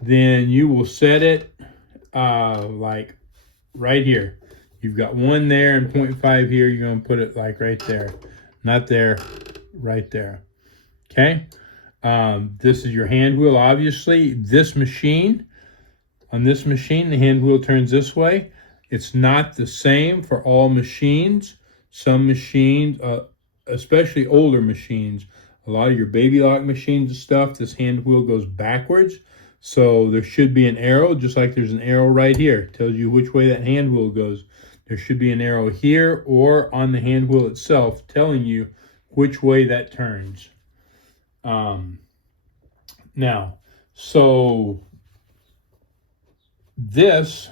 then you will set it like right here. You've got one there and 0.5 here. You're going to put it like right there, not there, right there. Okay. This is your hand wheel. Obviously, on this machine, the hand wheel turns this way. It's not the same for all machines. Some machines, especially older machines, a lot of your baby lock machines and stuff, this hand wheel goes backwards. So there should be an arrow, just like there's an arrow right here. It tells you which way that hand wheel goes. There should be an arrow here or on the hand wheel itself telling you which way that turns. Now, so this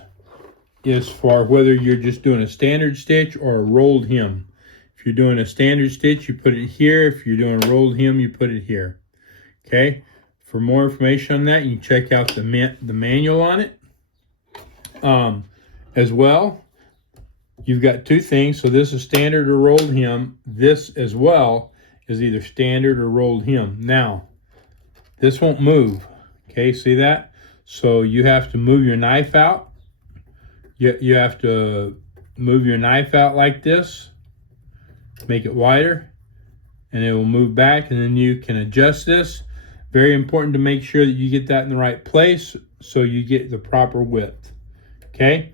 is for whether you're just doing a standard stitch or a rolled hem. If you're doing a standard stitch, you put it here. If you're doing a rolled hem, you put it here. Okay. For more information on that, you can check out the manual on it. As well, you've got two things. So this is standard or rolled hem. This as well is either standard or rolled hem. Now, this won't move. Okay, see that? So you have to move your knife out. You have to move your knife out like this. Make it wider, and it will move back, and then you can adjust this. Very important to make sure that you get that in the right place so you get the proper width. Okay,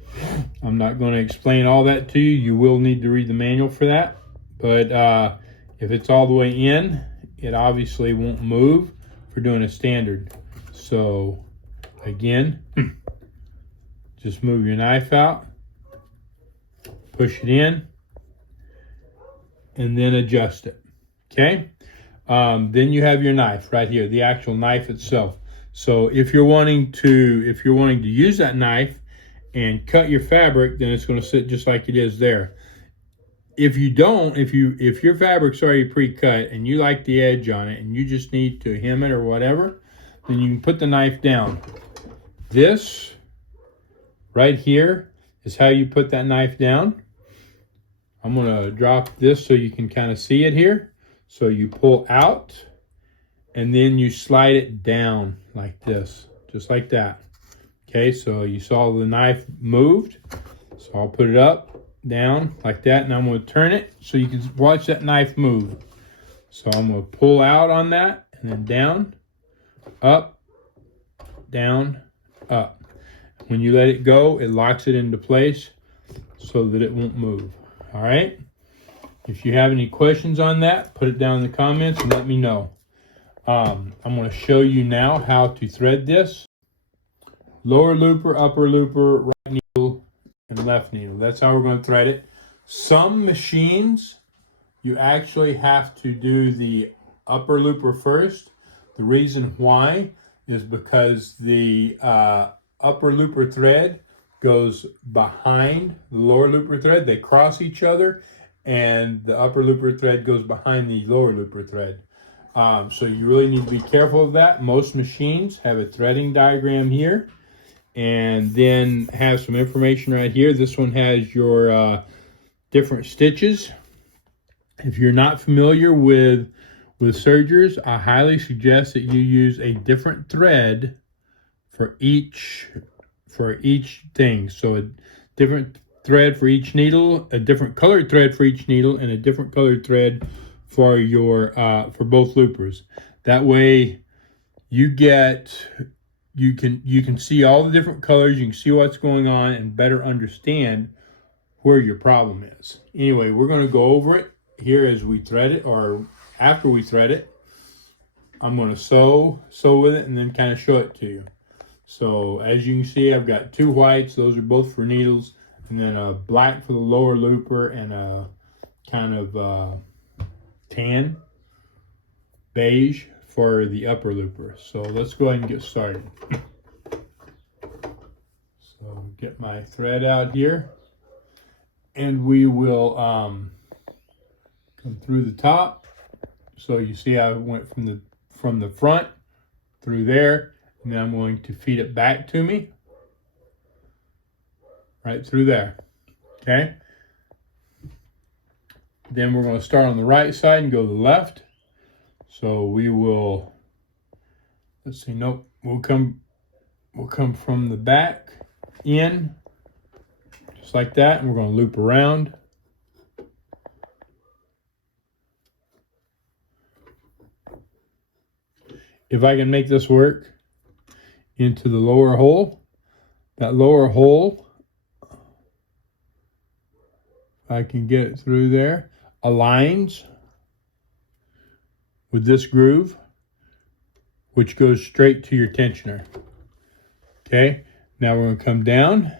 I'm not going to explain all that to you. You will need to read the manual for that. But if it's all the way in, it obviously won't move for doing a standard. So again, just move your knife out, push it in, and then adjust it. Okay. Then you have your knife right here, the actual knife itself. So if you're wanting to use that knife and cut your fabric, then it's going to sit just like it is there. If you don't, if your fabric's already pre-cut and you like the edge on it and you just need to hem it or whatever, then you can put the knife down. This right here is how you put that knife down. I'm going to drop this so you can kind of see it here. So you pull out and then you slide it down like this, just like that. Okay, so you saw the knife moved. So I'll put it up, down like that, and I'm going to turn it so you can watch that knife move. So I'm going to pull out on that and then down, up, down, up. When you let it go, it locks it into place so that it won't move. All right. If you have any questions on that, put it down in the comments and let me know. I'm going to show you now how to thread this. Lower looper, upper looper, right needle, and left needle. That's how we're going to thread it. Some machines, you actually have to do the upper looper first. The reason why is because the upper looper thread goes behind the lower looper thread. They cross each other, and the upper looper thread goes behind the lower looper thread. So you really need to be careful of that. Most machines have a threading diagram here, and then have some information right here. This one has your different stitches. If you're not familiar with sergers, I highly suggest that you use a different thread for each thing. So a different thread for each needle, a different colored thread for each needle, and a different colored thread for your for both loopers. That way you can see all the different colors, you can see what's going on, and better understand where your problem is. Anyway, we're going to go over it here as we thread it, or after we thread it. I'm going to sew with it and then kind of show it to you. So as you can see, I've got two whites. Those are both for needles, and then a black for the lower looper, and a kind of tan beige for the upper looper. So let's go ahead and get started. So get my thread out here, and we will come through the top. So you see I went from the front through there, and then I'm going to feed it back to me right through there. Okay, then we're going to start on the right side and go to the left. So we will, let's see, nope, we'll come from the back in, just like that, and we're going to loop around. If I can make this work into the lower hole, that lower hole, if I can get it through there, aligns with this groove, which goes straight to your tensioner. Okay, now we're going to come down.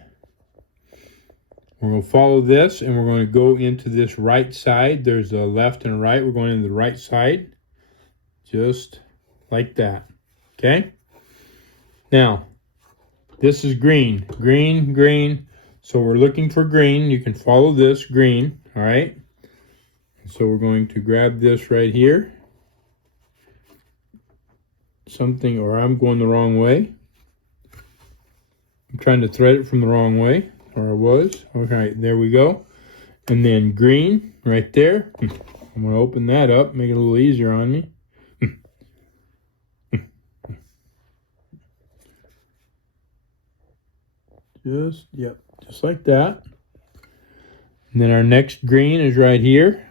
We're going to follow this, and we're going to go into this right side. There's a left and a right. We're going into the right side, just like that. Okay, now this is green, green, green. So we're looking for green. You can follow this green. All right, so we're going to grab this right here. Something, or I'm going the wrong way. I'm trying to thread it from the wrong way, or I was. Okay, there we go. And then green right there. I'm going to open that up, make it a little easier on me. Just like that. And then our next green is right here.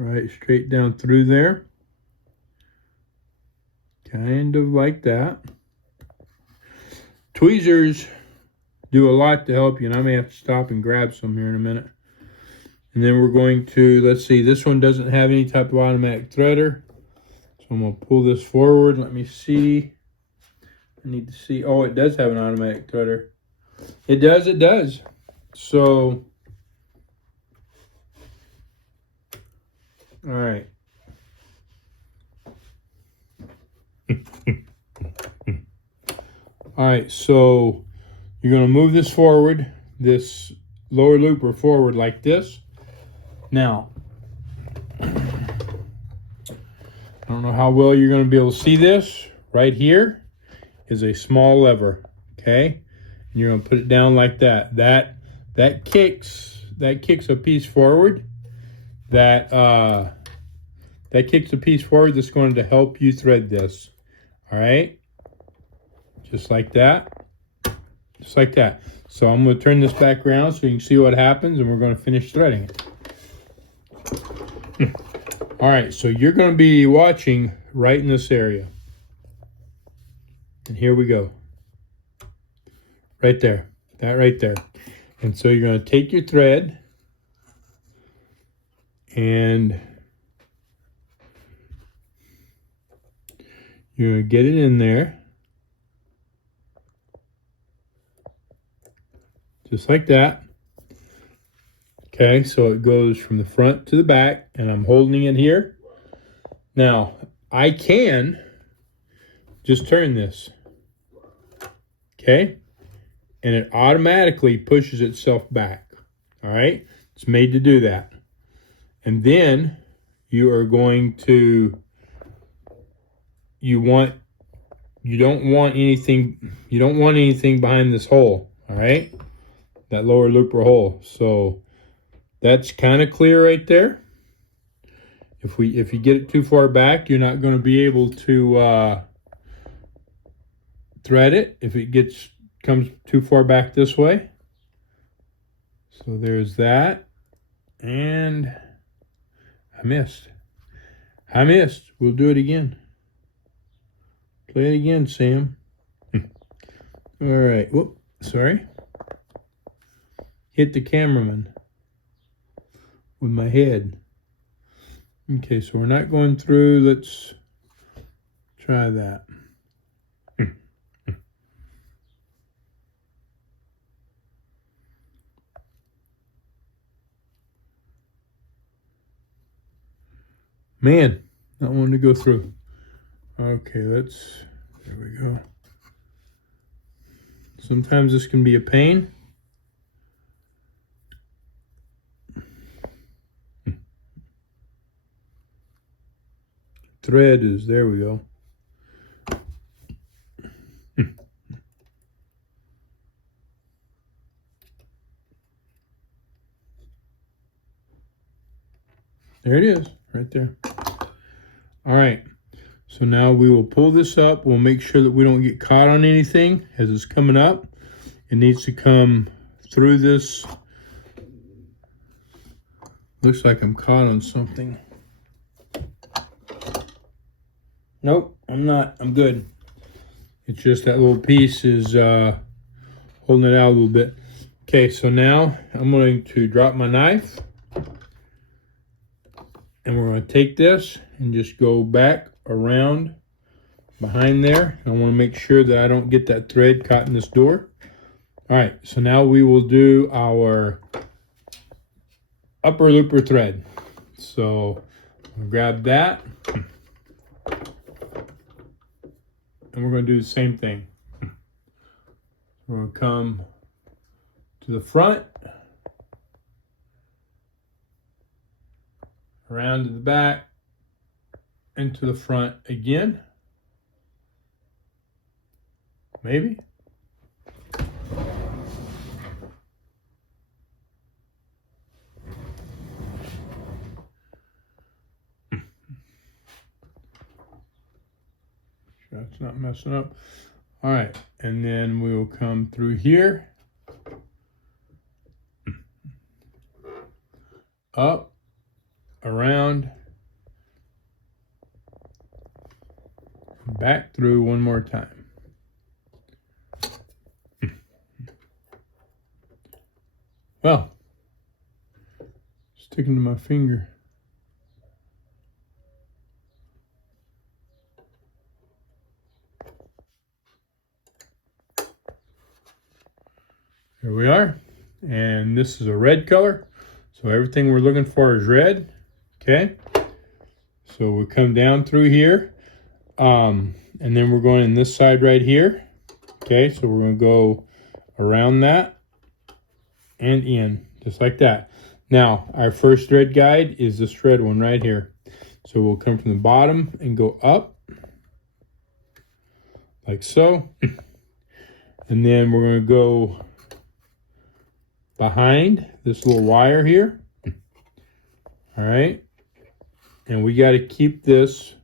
Right straight down through there. Kind of like that. Tweezers do a lot to help you, and I may have to stop and grab some here in a minute. And then we're going to, let's see, this one doesn't have any type of automatic threader. So I'm going to pull this forward. Let me see. I need to see. Oh, it does have an automatic threader. It does. So, all right. All right, so you're going to move this forward, this lower looper forward like this. Now, I don't know how well you're going to be able to see this. Right here is a small lever, okay? And you're going to put it down like that. That kicks a piece forward. That kicks a piece forward that's going to help you thread this. All right? Just like that. Just like that. So I'm going to turn this back around so you can see what happens, and we're going to finish threading it. All right, so you're going to be watching right in this area. And here we go. Right there. That right there. And so you're going to take your thread and you're going to get it in there. Just like that. Okay, so it goes from the front to the back, and I'm holding it here. Now, I can just turn this, okay? And it automatically pushes itself back, all right? It's made to do that. And then you are going to, you don't want anything behind this hole, all right? That lower looper hole. So that's kind of clear right there. If you get it too far back, you're not going to be able to thread it if it comes too far back this way. So there's that. And I missed. We'll do it again. Play it again, Sam. All right. Whoop. Sorry. Hit the cameraman with my head. Okay, so we're not going through. Let's try that. Man, not wanting to go through. Okay, there we go. Sometimes this can be a pain. Thread is, there we go. There it is, right there. All right, so now we will pull this up. We'll make sure that we don't get caught on anything as it's coming up. It needs to come through this. Looks like I'm caught on something. Nope, I'm not. I'm good. It's just that little piece is holding it out a little bit. Okay, so now I'm going to drop my knife. And we're going to take this and just go back around behind there. I want to make sure that I don't get that thread caught in this door. All right, so now we will do our upper looper thread. So I'm going to grab that. And we're going to do the same thing. We're going to come to the front, around to the back, and to the front again. Maybe. Sure it's not messing up. All right, and then we will come through here, up, around, back through one more time. Well, sticking to my finger. Here we are, and this is a red color, so everything we're looking for is red. Okay, so we'll come down through here, and then we're going in this side right here. Okay, so we're going to go around that and in, just like that. Now, our first thread guide is this red one right here. So we'll come from the bottom and go up, like so. And then we're going to go behind this little wire here. All right. And we got to keep this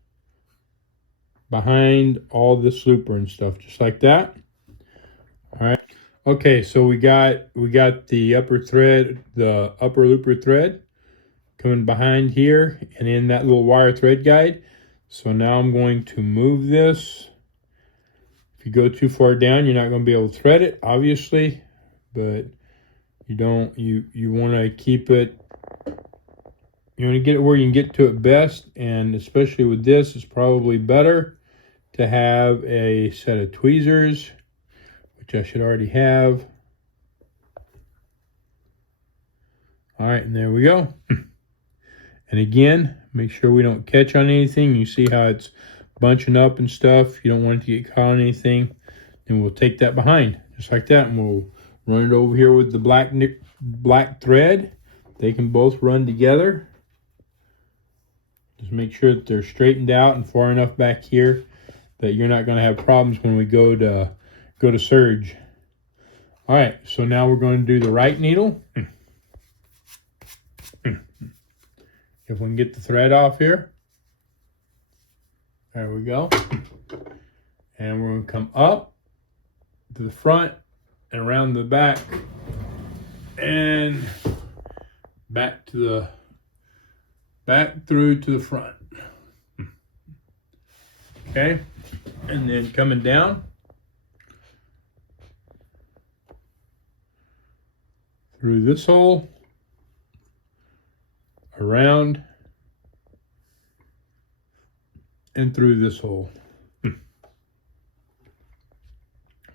behind all this looper and stuff, just like that. All right. Okay, so we got the upper thread, the upper looper thread coming behind here and in that little wire thread guide. So now I'm going to move this. If you go too far down, you're not going to be able to thread it, obviously, but you want to keep it, you want to get it where you can get to it best, and especially with this, it's probably better to have a set of tweezers, which I should already have. All right, and there we go. And again, make sure we don't catch on anything. You see how it's bunching up and stuff, you don't want it to get caught on anything, then we'll take that behind, just like that, and we'll run it over here with the black thread. They can both run together. Just make sure that they're straightened out and far enough back here that you're not going to have problems when we go to serge. All right, so now we're going to do the right needle. If we can get the thread off here. There we go. And we're going to come up to the front and around the back and back through to the front. Okay, and then coming down through this hole, around, and through this hole.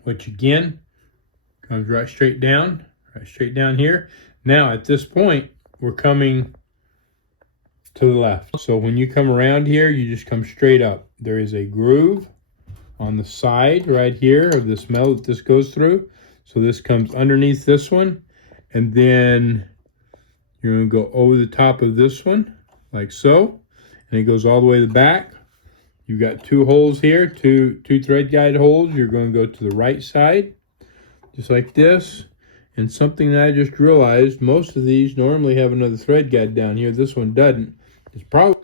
Which again comes right straight down here. Now at this point, we're coming to the left. So when you come around here, you just come straight up. There is a groove on the side right here of this metal that this goes through. So this comes underneath this one, and then you're going to go over the top of this one like so, and it goes all the way to the back. You've got two holes here, two thread guide holes. You're going to go to the right side, just like this. And something that I just realized, most of these normally have another thread guide down here. This one doesn't. It's probably...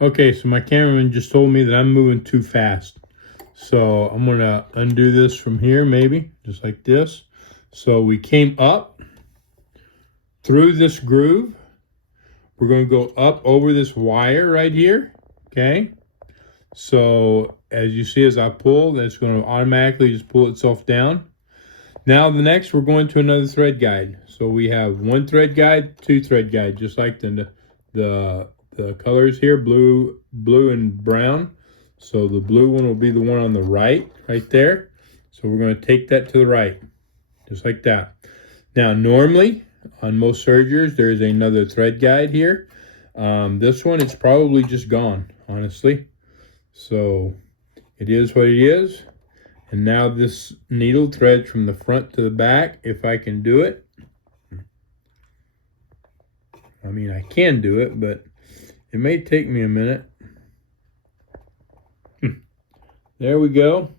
Okay, so my cameraman just told me that I'm moving too fast. So I'm going to undo this from here, maybe, just like this. So we came up through this groove. We're going to go up over this wire right here, okay? So as you see, as I pull, that's going to automatically just pull itself down. Now the next, we're going to another thread guide. So we have one thread guide, two thread guide, just like the colors here, blue and brown. So the blue one will be the one on the right there. So we're going to take that to the right, just like that. Now normally on most sergers, there's another thread guide here. This one, it's probably just gone, honestly. So it is what it is. And now this needle threads from the front to the back, if I can do it. I mean, I can do it, but it may take me a minute. There we go.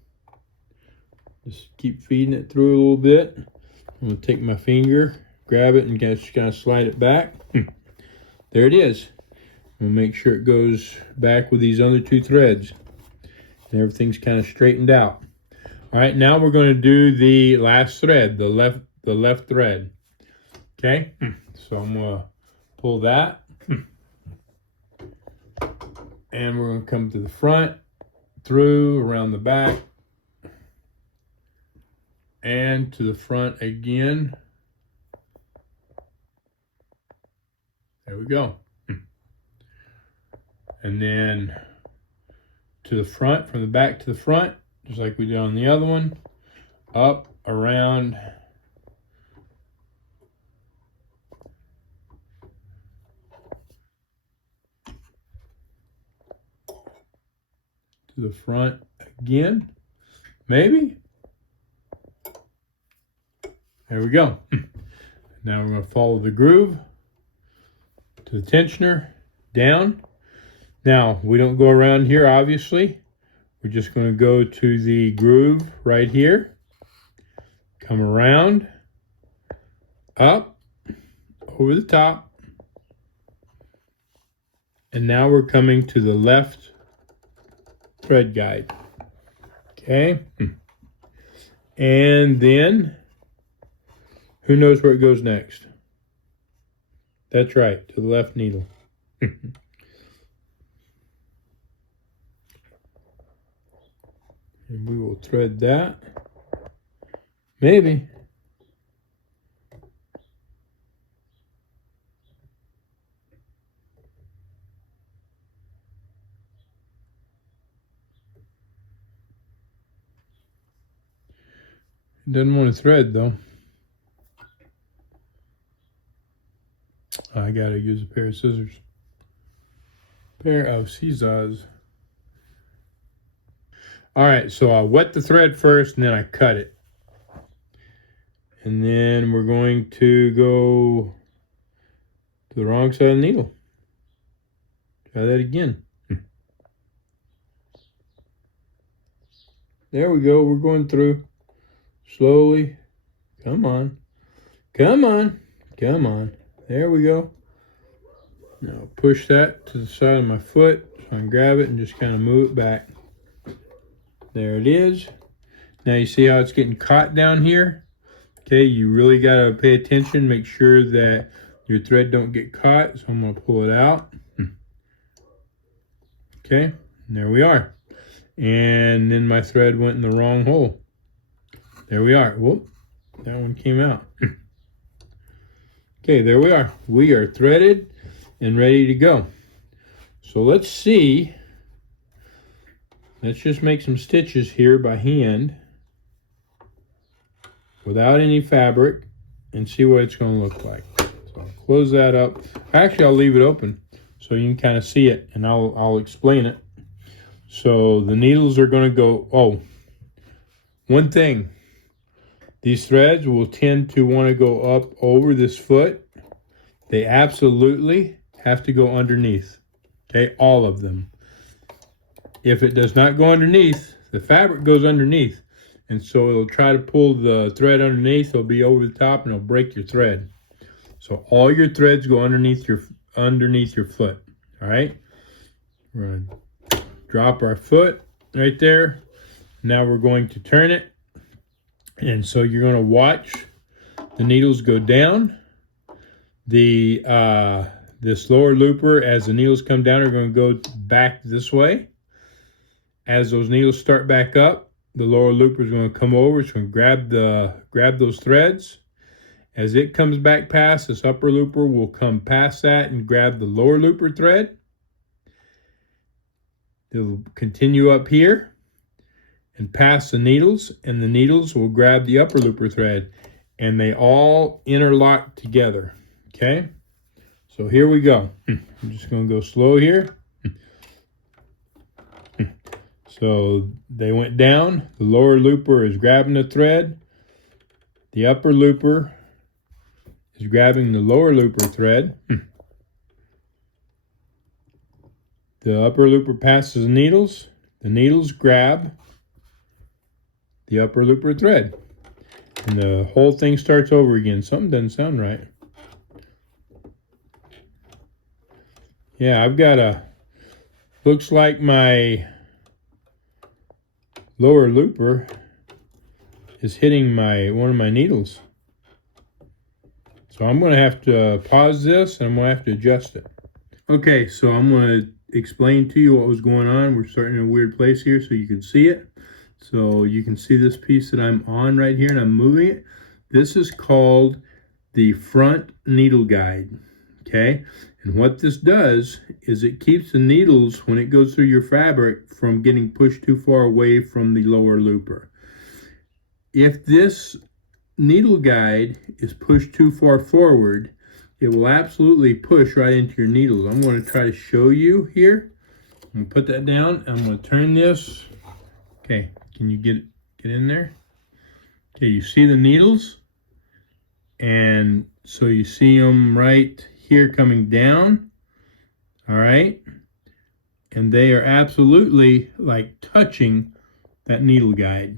Just keep feeding it through a little bit. I'm going to take my finger, grab it, and just kind of slide it back. There it is. We'll make sure it goes back with these other two threads. And everything's kind of straightened out. All right, now we're going to do the last thread, the left thread. Okay, so I'm going to pull that. And we're going to come to the front, through, around the back, and to the front again. There we go. And then to the front, from the back to the front, just like we did on the other one. Up, around, to the front again. Maybe. There we go. Now we're going to follow the groove to the tensioner, down. Now, we don't go around here, obviously. We're just going to go to the groove right here. Come around, up, over the top. And now we're coming to the left thread guide. Okay. And then, who knows where it goes next? That's right, to the left needle. And we will thread that. Maybe. It doesn't want to thread though. I gotta use a pair of scissors. Pair of scissors. All right, so I wet the thread first and then I cut it. And then we're going to go to the wrong side of the needle. Try that again. There we go. We're going through slowly. Come on. Come on. Come on. There we go. Now push that to the side of my foot so I can grab it and just kind of move it back. There it is. Now you see how it's getting caught down here? Okay, you really got to pay attention. Make sure that your thread don't get caught. So I'm going to pull it out. Okay, and there we are. And then my thread went in the wrong hole. There we are. Whoop, that one came out. Okay, there we are. We are threaded and ready to go. So let's see. Let's just make some stitches here by hand without any fabric and see what it's going to look like. So I'll close that up. Actually, I'll leave it open so you can kind of see it, and I'll explain it. So the needles are going to go, oh, one thing. These threads will tend to want to go up over this foot. They absolutely have to go underneath. Okay, all of them. If it does not go underneath, the fabric goes underneath. And so it'll try to pull the thread underneath. It'll be over the top and it'll break your thread. So all your threads go underneath your foot. All right. We're going to drop our foot right there. Now we're going to turn it. And so you're going to watch the needles go down. This lower looper, as the needles come down, are going to go back this way. As those needles start back up, the lower looper is going to come over. It's going to grab those threads. As it comes back past, this upper looper will come past that and grab the lower looper thread. It'll continue up here and past the needles, and the needles will grab the upper looper thread, and they all interlock together. Okay, so here we go. I'm just going to go slow here. So they went down. The lower looper is grabbing the thread. The upper looper is grabbing the lower looper thread. The upper looper passes the needles. The needles grab the upper looper thread. And the whole thing starts over again. Something doesn't sound right. Yeah, I've got looks like my lower looper is hitting one of my needles. So I'm going to have to pause this and I'm going to have to adjust it. Okay, so I'm going to explain to you what was going on. We're starting in a weird place here so you can see it. So you can see this piece that I'm on right here and I'm moving it. This is called the front needle guide. Okay, and what this does is it keeps the needles, when it goes through your fabric, from getting pushed too far away from the lower looper. If this needle guide is pushed too far forward, it will absolutely push right into your needles. I'm going to try to show you here. I'm going to put that down. I'm going to turn this. Okay, can you get in there? Okay, you see the needles? And so you see them right here coming down. All right. And they are absolutely like touching that needle guide.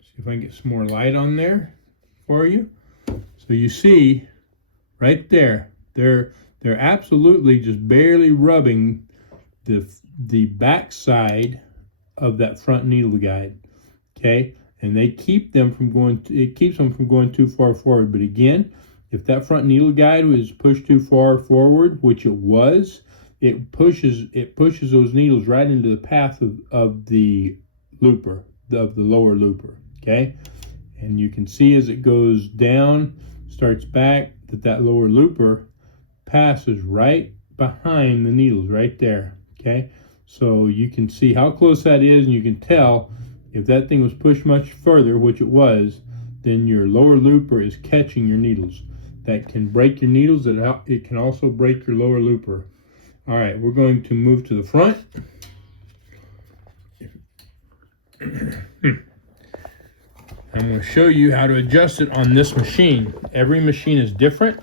See if I can get some more light on there for you. So you see right there, they're absolutely just barely rubbing the back side of that front needle guide. Okay, and they keep them from going. It keeps them from going too far forward. But again, if that front needle guide was pushed too far forward, which it was, it pushes those needles right into the path of the looper, of the lower looper. Okay, and you can see as it goes down, starts back, that lower looper passes right behind the needles right there. Okay, so you can see how close that is, and you can tell if that thing was pushed much further, which it was, then your lower looper is catching your needles. That can break your needles. It can also break your lower looper. All right, we're going to move to the front. I'm going to show you how to adjust it on this machine. Every machine is different,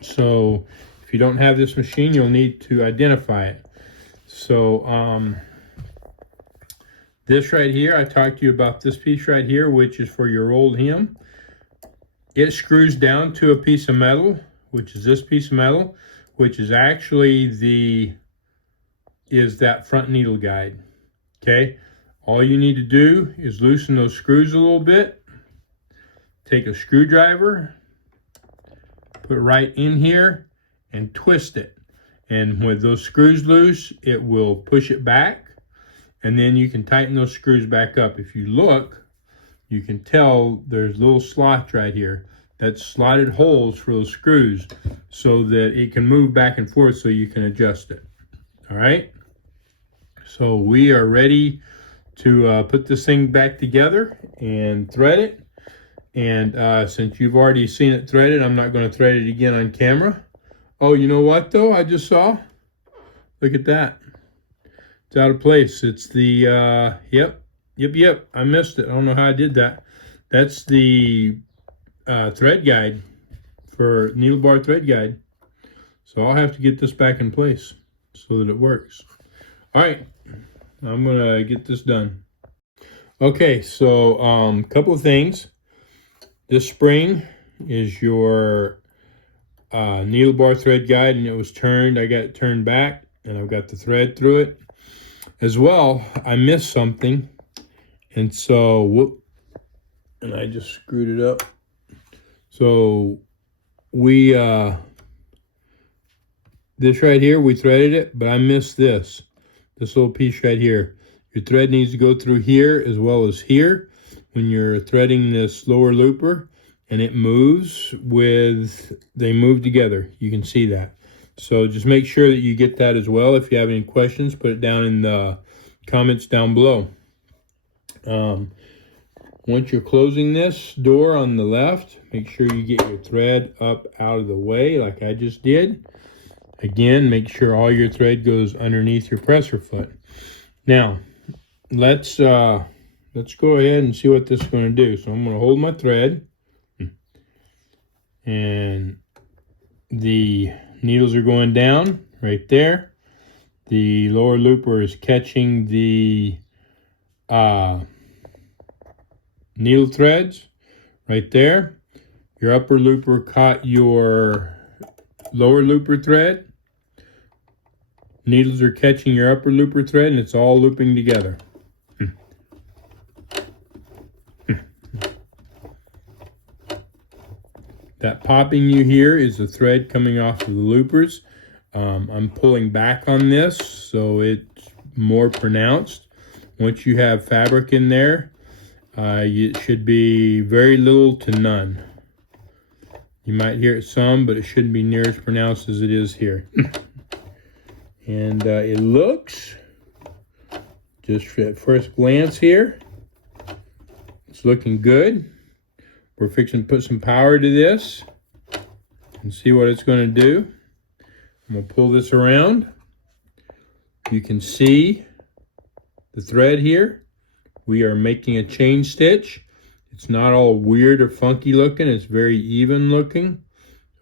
so if you don't have this machine, you'll need to identify it. So this right here, I talked to you about this piece right here, which is for your old hem. It screws down to a piece of metal, which is this piece of metal, which is actually that front needle guide. Okay, all you need to do is loosen those screws a little bit. Take a screwdriver, put it right in here, and twist it. And with those screws loose, it will push it back, and then you can tighten those screws back up. If you look, you can tell there's little slots right here. That's slotted holes for those screws so that it can move back and forth so you can adjust it. All right? So we are ready to put this thing back together and thread it. And since you've already seen it threaded, I'm not going to thread it again on camera. Oh, you know what though? I just saw. Look at that. It's out of place. It's the, yep. I missed it. I don't know how I did that. That's the thread guide for needle bar thread guide. So I'll have to get this back in place so that it works. All right. I'm going to get this done. Okay, so a couple of things. This spring is your needle bar thread guide, and it was turned. I got it turned back, and I've got the thread through it. As well, I missed something, and so, whoop, and I just screwed it up. So we, this right here, we threaded it, but I missed this little piece right here. Your thread needs to go through here as well as here when you're threading this lower looper, and it moves they move together. You can see that. So just make sure that you get that as well. If you have any questions, put it down in the comments down below. Once you're closing this door on the left, make sure you get your thread up out of the way like I just did. Again, make sure all your thread goes underneath your presser foot. Now, let's go ahead and see what this is going to do. So I'm going to hold my thread, and the needles are going down right there. The lower looper is catching the needle threads right there. Your upper looper caught your lower looper thread. Needles are catching your upper looper thread, and it's all looping together. That popping you hear is the thread coming off of the loopers. I'm pulling back on this so it's more pronounced. Once you have fabric in there, it should be very little to none. You might hear it some, but it shouldn't be near as pronounced as it is here. And it looks, just at first glance here, it's looking good. We're fixing to put some power to this and see what it's going to do. I'm going to pull this around. You can see the thread here. We are making a chain stitch. It's not all weird or funky looking. It's very even looking.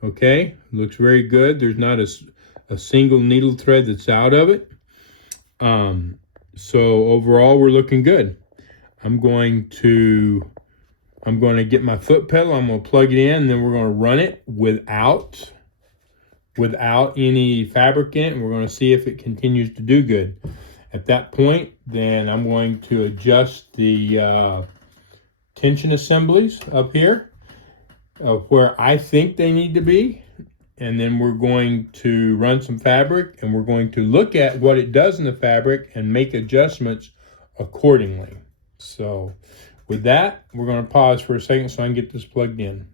Okay, looks very good. There's not a single needle thread that's out of it. So overall, we're looking good. I'm going to get my foot pedal. I'm going to plug it in, and then we're going to run it without any fabric in it, and we're going to see if it continues to do good. At that point, then I'm going to adjust the tension assemblies up here where I think they need to be. And then we're going to run some fabric, and we're going to look at what it does in the fabric and make adjustments accordingly. So with that, we're going to pause for a second so I can get this plugged in.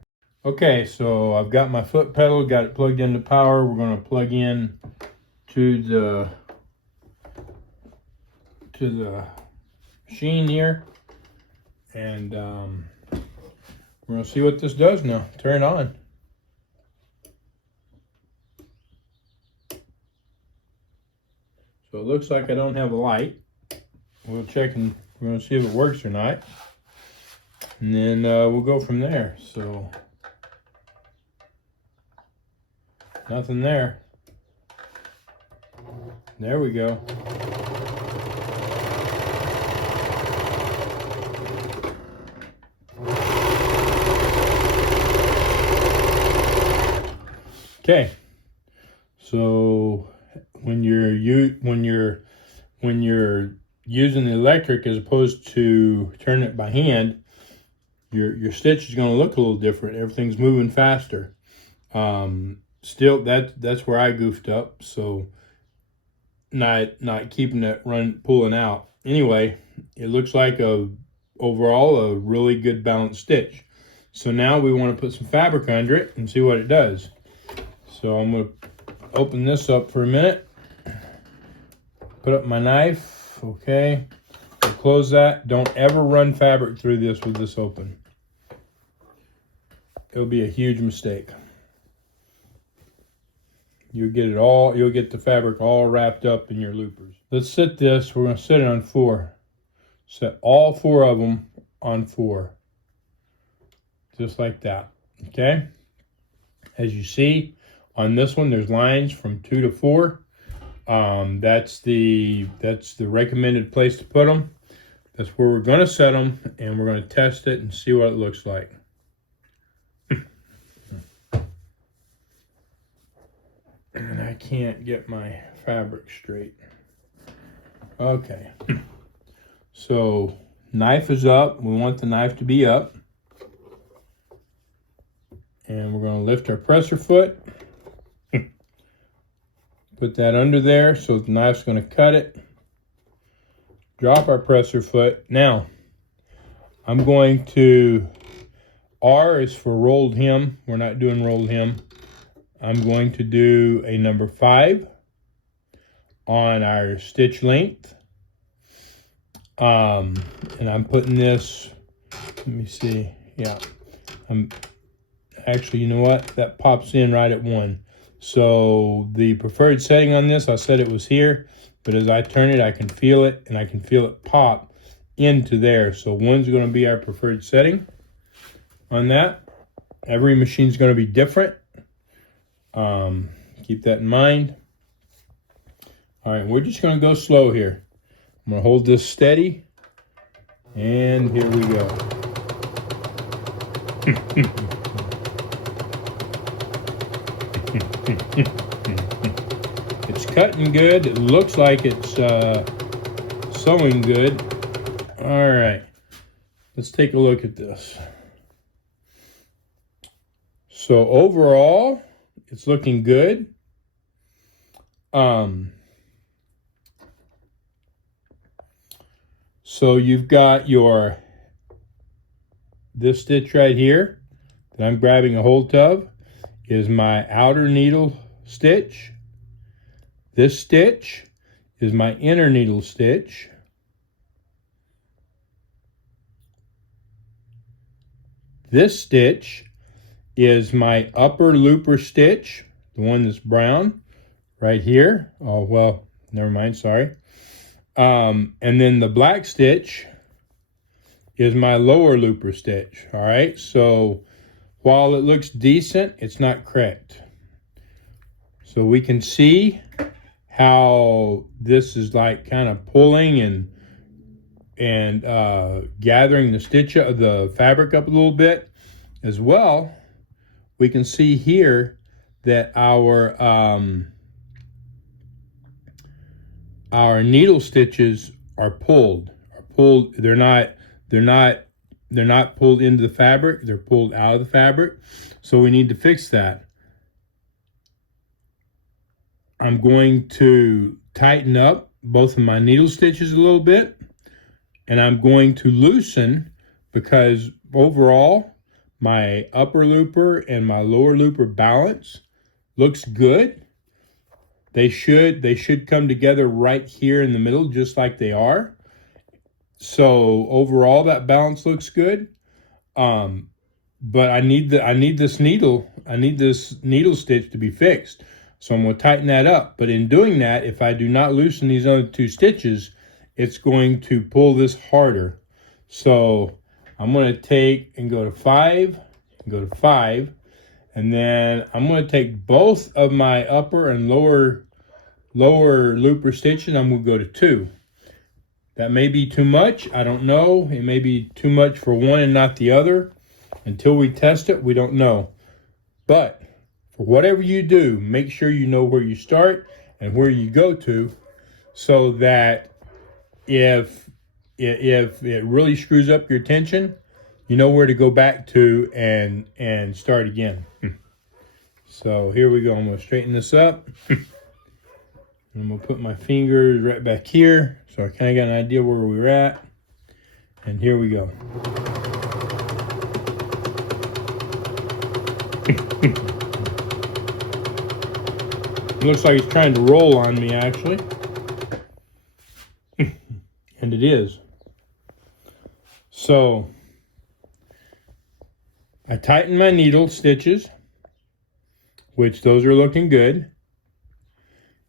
Okay, so I've got my foot pedal, got it plugged into power. We're going to plug in to the machine here, and we're going to see what this does now. Turn it on. So it looks like I don't have a light. We'll check and We're going to see if it works or not. And then we'll go from there. So, nothing there. There we go. Okay. So when you're using the electric as opposed to turning it by hand, your stitch is going to look a little different. Everything's moving faster. Still, that's where I goofed up. So not keeping it pulling out. Anyway, it looks like overall a really good balanced stitch. So now we want to put some fabric under it and see what it does. So I'm going to open this up for a minute. Put up my knife. Okay. I'll close that. Don't ever run fabric through this with this open. It'll be a huge mistake. You'll get the fabric all wrapped up in your loopers. Let's set this. We're going to set it on 4. Set all 4 of them on 4. Just like that. Okay. As you see, on this one, there's lines from 2 to 4. That's the recommended place to put them. That's where we're going to set them, and we're going to test it and see what it looks like. And I can't get my fabric straight. Okay. So, knife is up. We want the knife to be up. And we're going to lift our presser foot. Put that under there so the knife's going to cut it. Drop our presser foot. Now, I'm going to, R is for rolled hem. We're not doing rolled hem. I'm going to do a number 5 on our stitch length. And I'm putting this, let me see. Yeah. Actually, you know what? That pops in right at 1. So the preferred setting on this, I said it was here, but as I turn it, I can feel it, and I can feel it pop into there. So 1's going to be our preferred setting on that. Every machine's going to be different. Keep that in mind. All right, we're just going to go slow here. I'm going to hold this steady, and here we go. It's cutting good. It looks like it's sewing good. All right, let's take a look at this. So overall, it's looking good. So you've got this stitch right here that I'm grabbing a hold of is my outer needle stitch. This stitch is my inner needle stitch. This stitch is my upper looper stitch, the one that's brown right here. Oh, well, never mind, sorry. And then the black stitch is my lower looper stitch. All right, so while it looks decent, it's not correct. So we can see how this is like kind of pulling and gathering the fabric up a little bit. As well, we can see here that our needle stitches are pulled. They're not pulled into the fabric, they're pulled out of the fabric. So we need to fix that. I'm going to tighten up both of my needle stitches a little bit, and I'm going to loosen, because overall my upper looper and my lower looper balance looks good. They should come together right here in the middle, just like they are. So overall, that balance looks good. But I need this needle stitch to be fixed. So I'm going to tighten that up. But in doing that, if I do not loosen these other 2 stitches, it's going to pull this harder. So I'm going to take and go to 5, and then I'm going to take both of my upper and lower looper stitches. I'm going to go to 2. That may be too much. I don't know. It may be too much for one and not the other. Until we test it, we don't know. But for whatever you do, make sure you know where you start and where you go to, so that if it really screws up your tension, you know where to go back to and start again. So here we go. I'm going to straighten this up. I'm going to put my fingers right back here so I kind of got an idea where we're at. And here we go. It looks like he's trying to roll on me, actually. And it is. So I tighten my needle stitches, which those are looking good.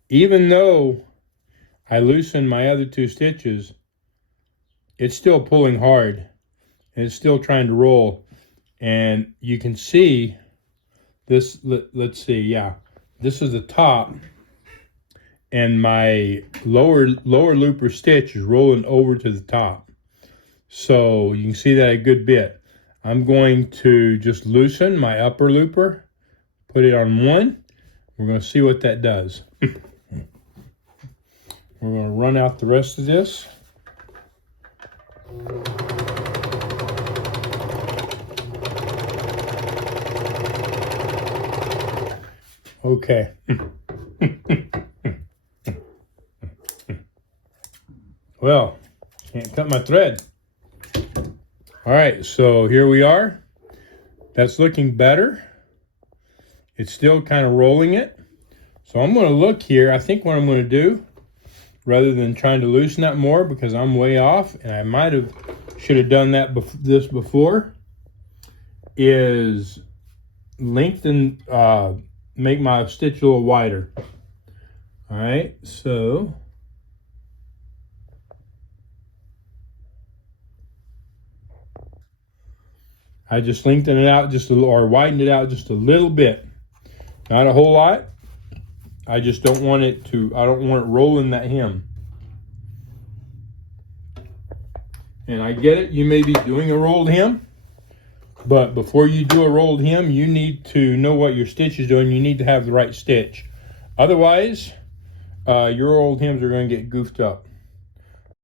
Even though I loosen my other 2 stitches, it's still pulling hard. And it's still trying to roll. And you can see this, let's see, yeah. This is the top. And my lower looper stitch is rolling over to the top. So you can see that a good bit. I'm going to just loosen my upper looper, put it on 1. We're going to see what that does. We're going to run out the rest of this. Okay. Well, can't cut my thread. All right, so here we are. That's looking better. It's still kind of rolling it. So I'm going to look here. I think what I'm going to do, rather than trying to loosen that more because I'm way off, and I should have done that this before, is lengthen, make my stitch a little wider. All right, so I just lengthened it out just a little, or widened it out just a little bit. Not a whole lot. I just don't want it to, I don't want it rolling that hem. And I get it, you may be doing a rolled hem, but before you do a rolled hem, you need to know what your stitch is doing. You need to have the right stitch. Otherwise, your rolled hems are going to get goofed up.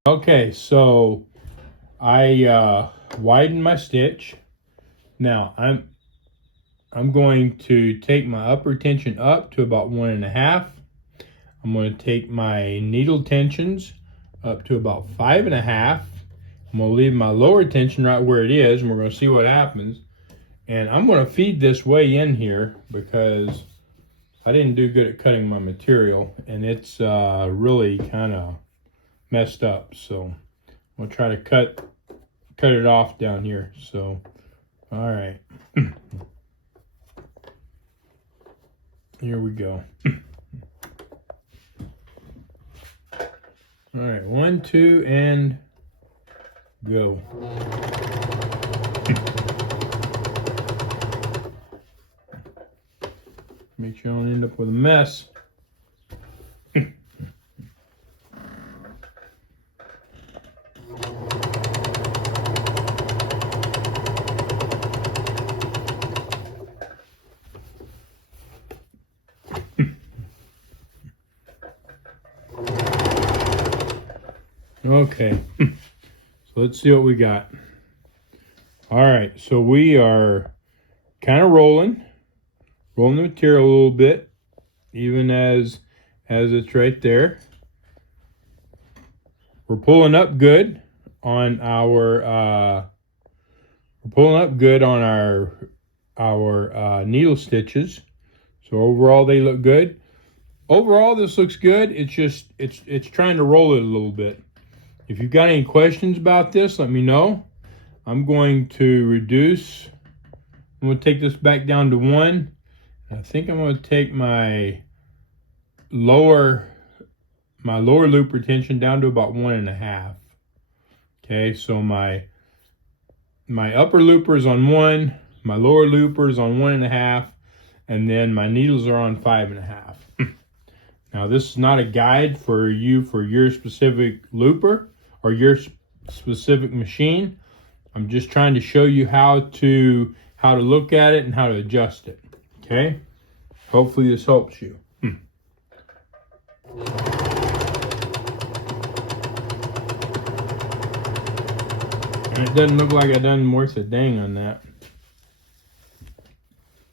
Okay, so I widened my stitch. Now I'm going to take my upper tension up to about 1.5. I'm going to take my needle tensions up to about 5.5. I'm going to leave my lower tension right where it is, and we're going to see what happens. And I'm going to feed this way in here because I didn't do good at cutting my material, and it's really kind of messed up. So I'm going to try to cut it off down here. So, all right. Here we go. All right, 1, 2, and go. Make sure I don't end up with a mess. Okay, so let's see what we got. All right, so we are kind of rolling the material a little bit, even as it's right there. We're pulling up good on our needle stitches. So overall, they look good. Overall, this looks good. It's just it's trying to roll it a little bit. If you've got any questions about this, let me know. I'm going to reduce. I'm going to take this back down to 1. I think I'm going to take my lower my lower loop retention down to about 1.5. Okay, so my upper looper is on 1, my lower looper is on 1.5, and then my needles are on 5.5. Now this is not a guide for you for your specific looper or your specific machine. I'm just trying to show you how to look at it and how to adjust it. Okay, hopefully this helps you. And it doesn't look like I done worth a dang on that.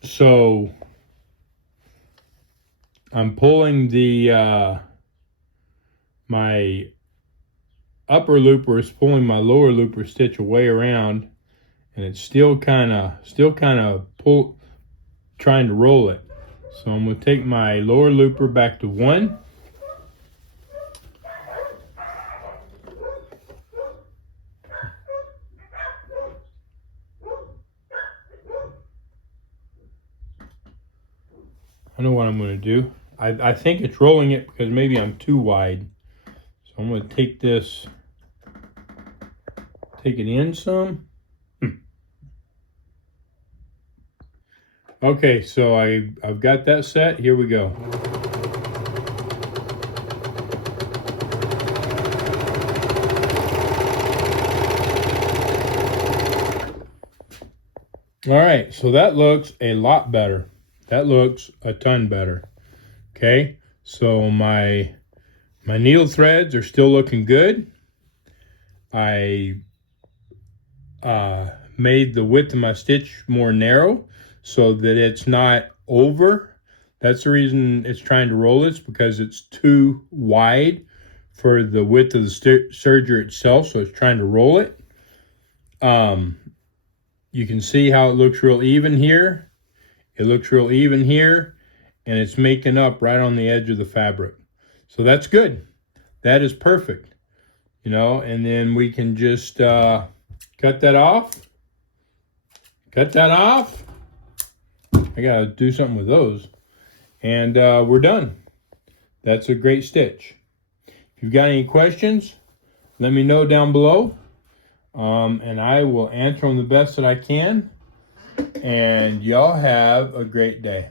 So I'm pulling the my upper looper is pulling my lower looper stitch away around, and it's still kind of trying to roll it. So I'm going to take my lower looper back to 1. I know what I'm going to do. I think it's rolling it because maybe I'm too wide. So I'm going to take this, take it in some. Okay, so I've got that set. Here we go. All right, so that looks a lot better. That looks a ton better. Okay, so my needle threads are still looking good. I made the width of my stitch more narrow so that it's not over. That's the reason it's trying to roll this, because it's too wide for the width of the serger itself, so it's trying to roll it. You can see how it looks real even here. It looks real even here, and it's making up right on the edge of the fabric. So that's good. That is perfect. You know, and then we can just cut that off. Cut that off. I gotta do something with those. And we're done. That's a great stitch. If you've got any questions, let me know down below. And I will answer them the best that I can. And y'all have a great day.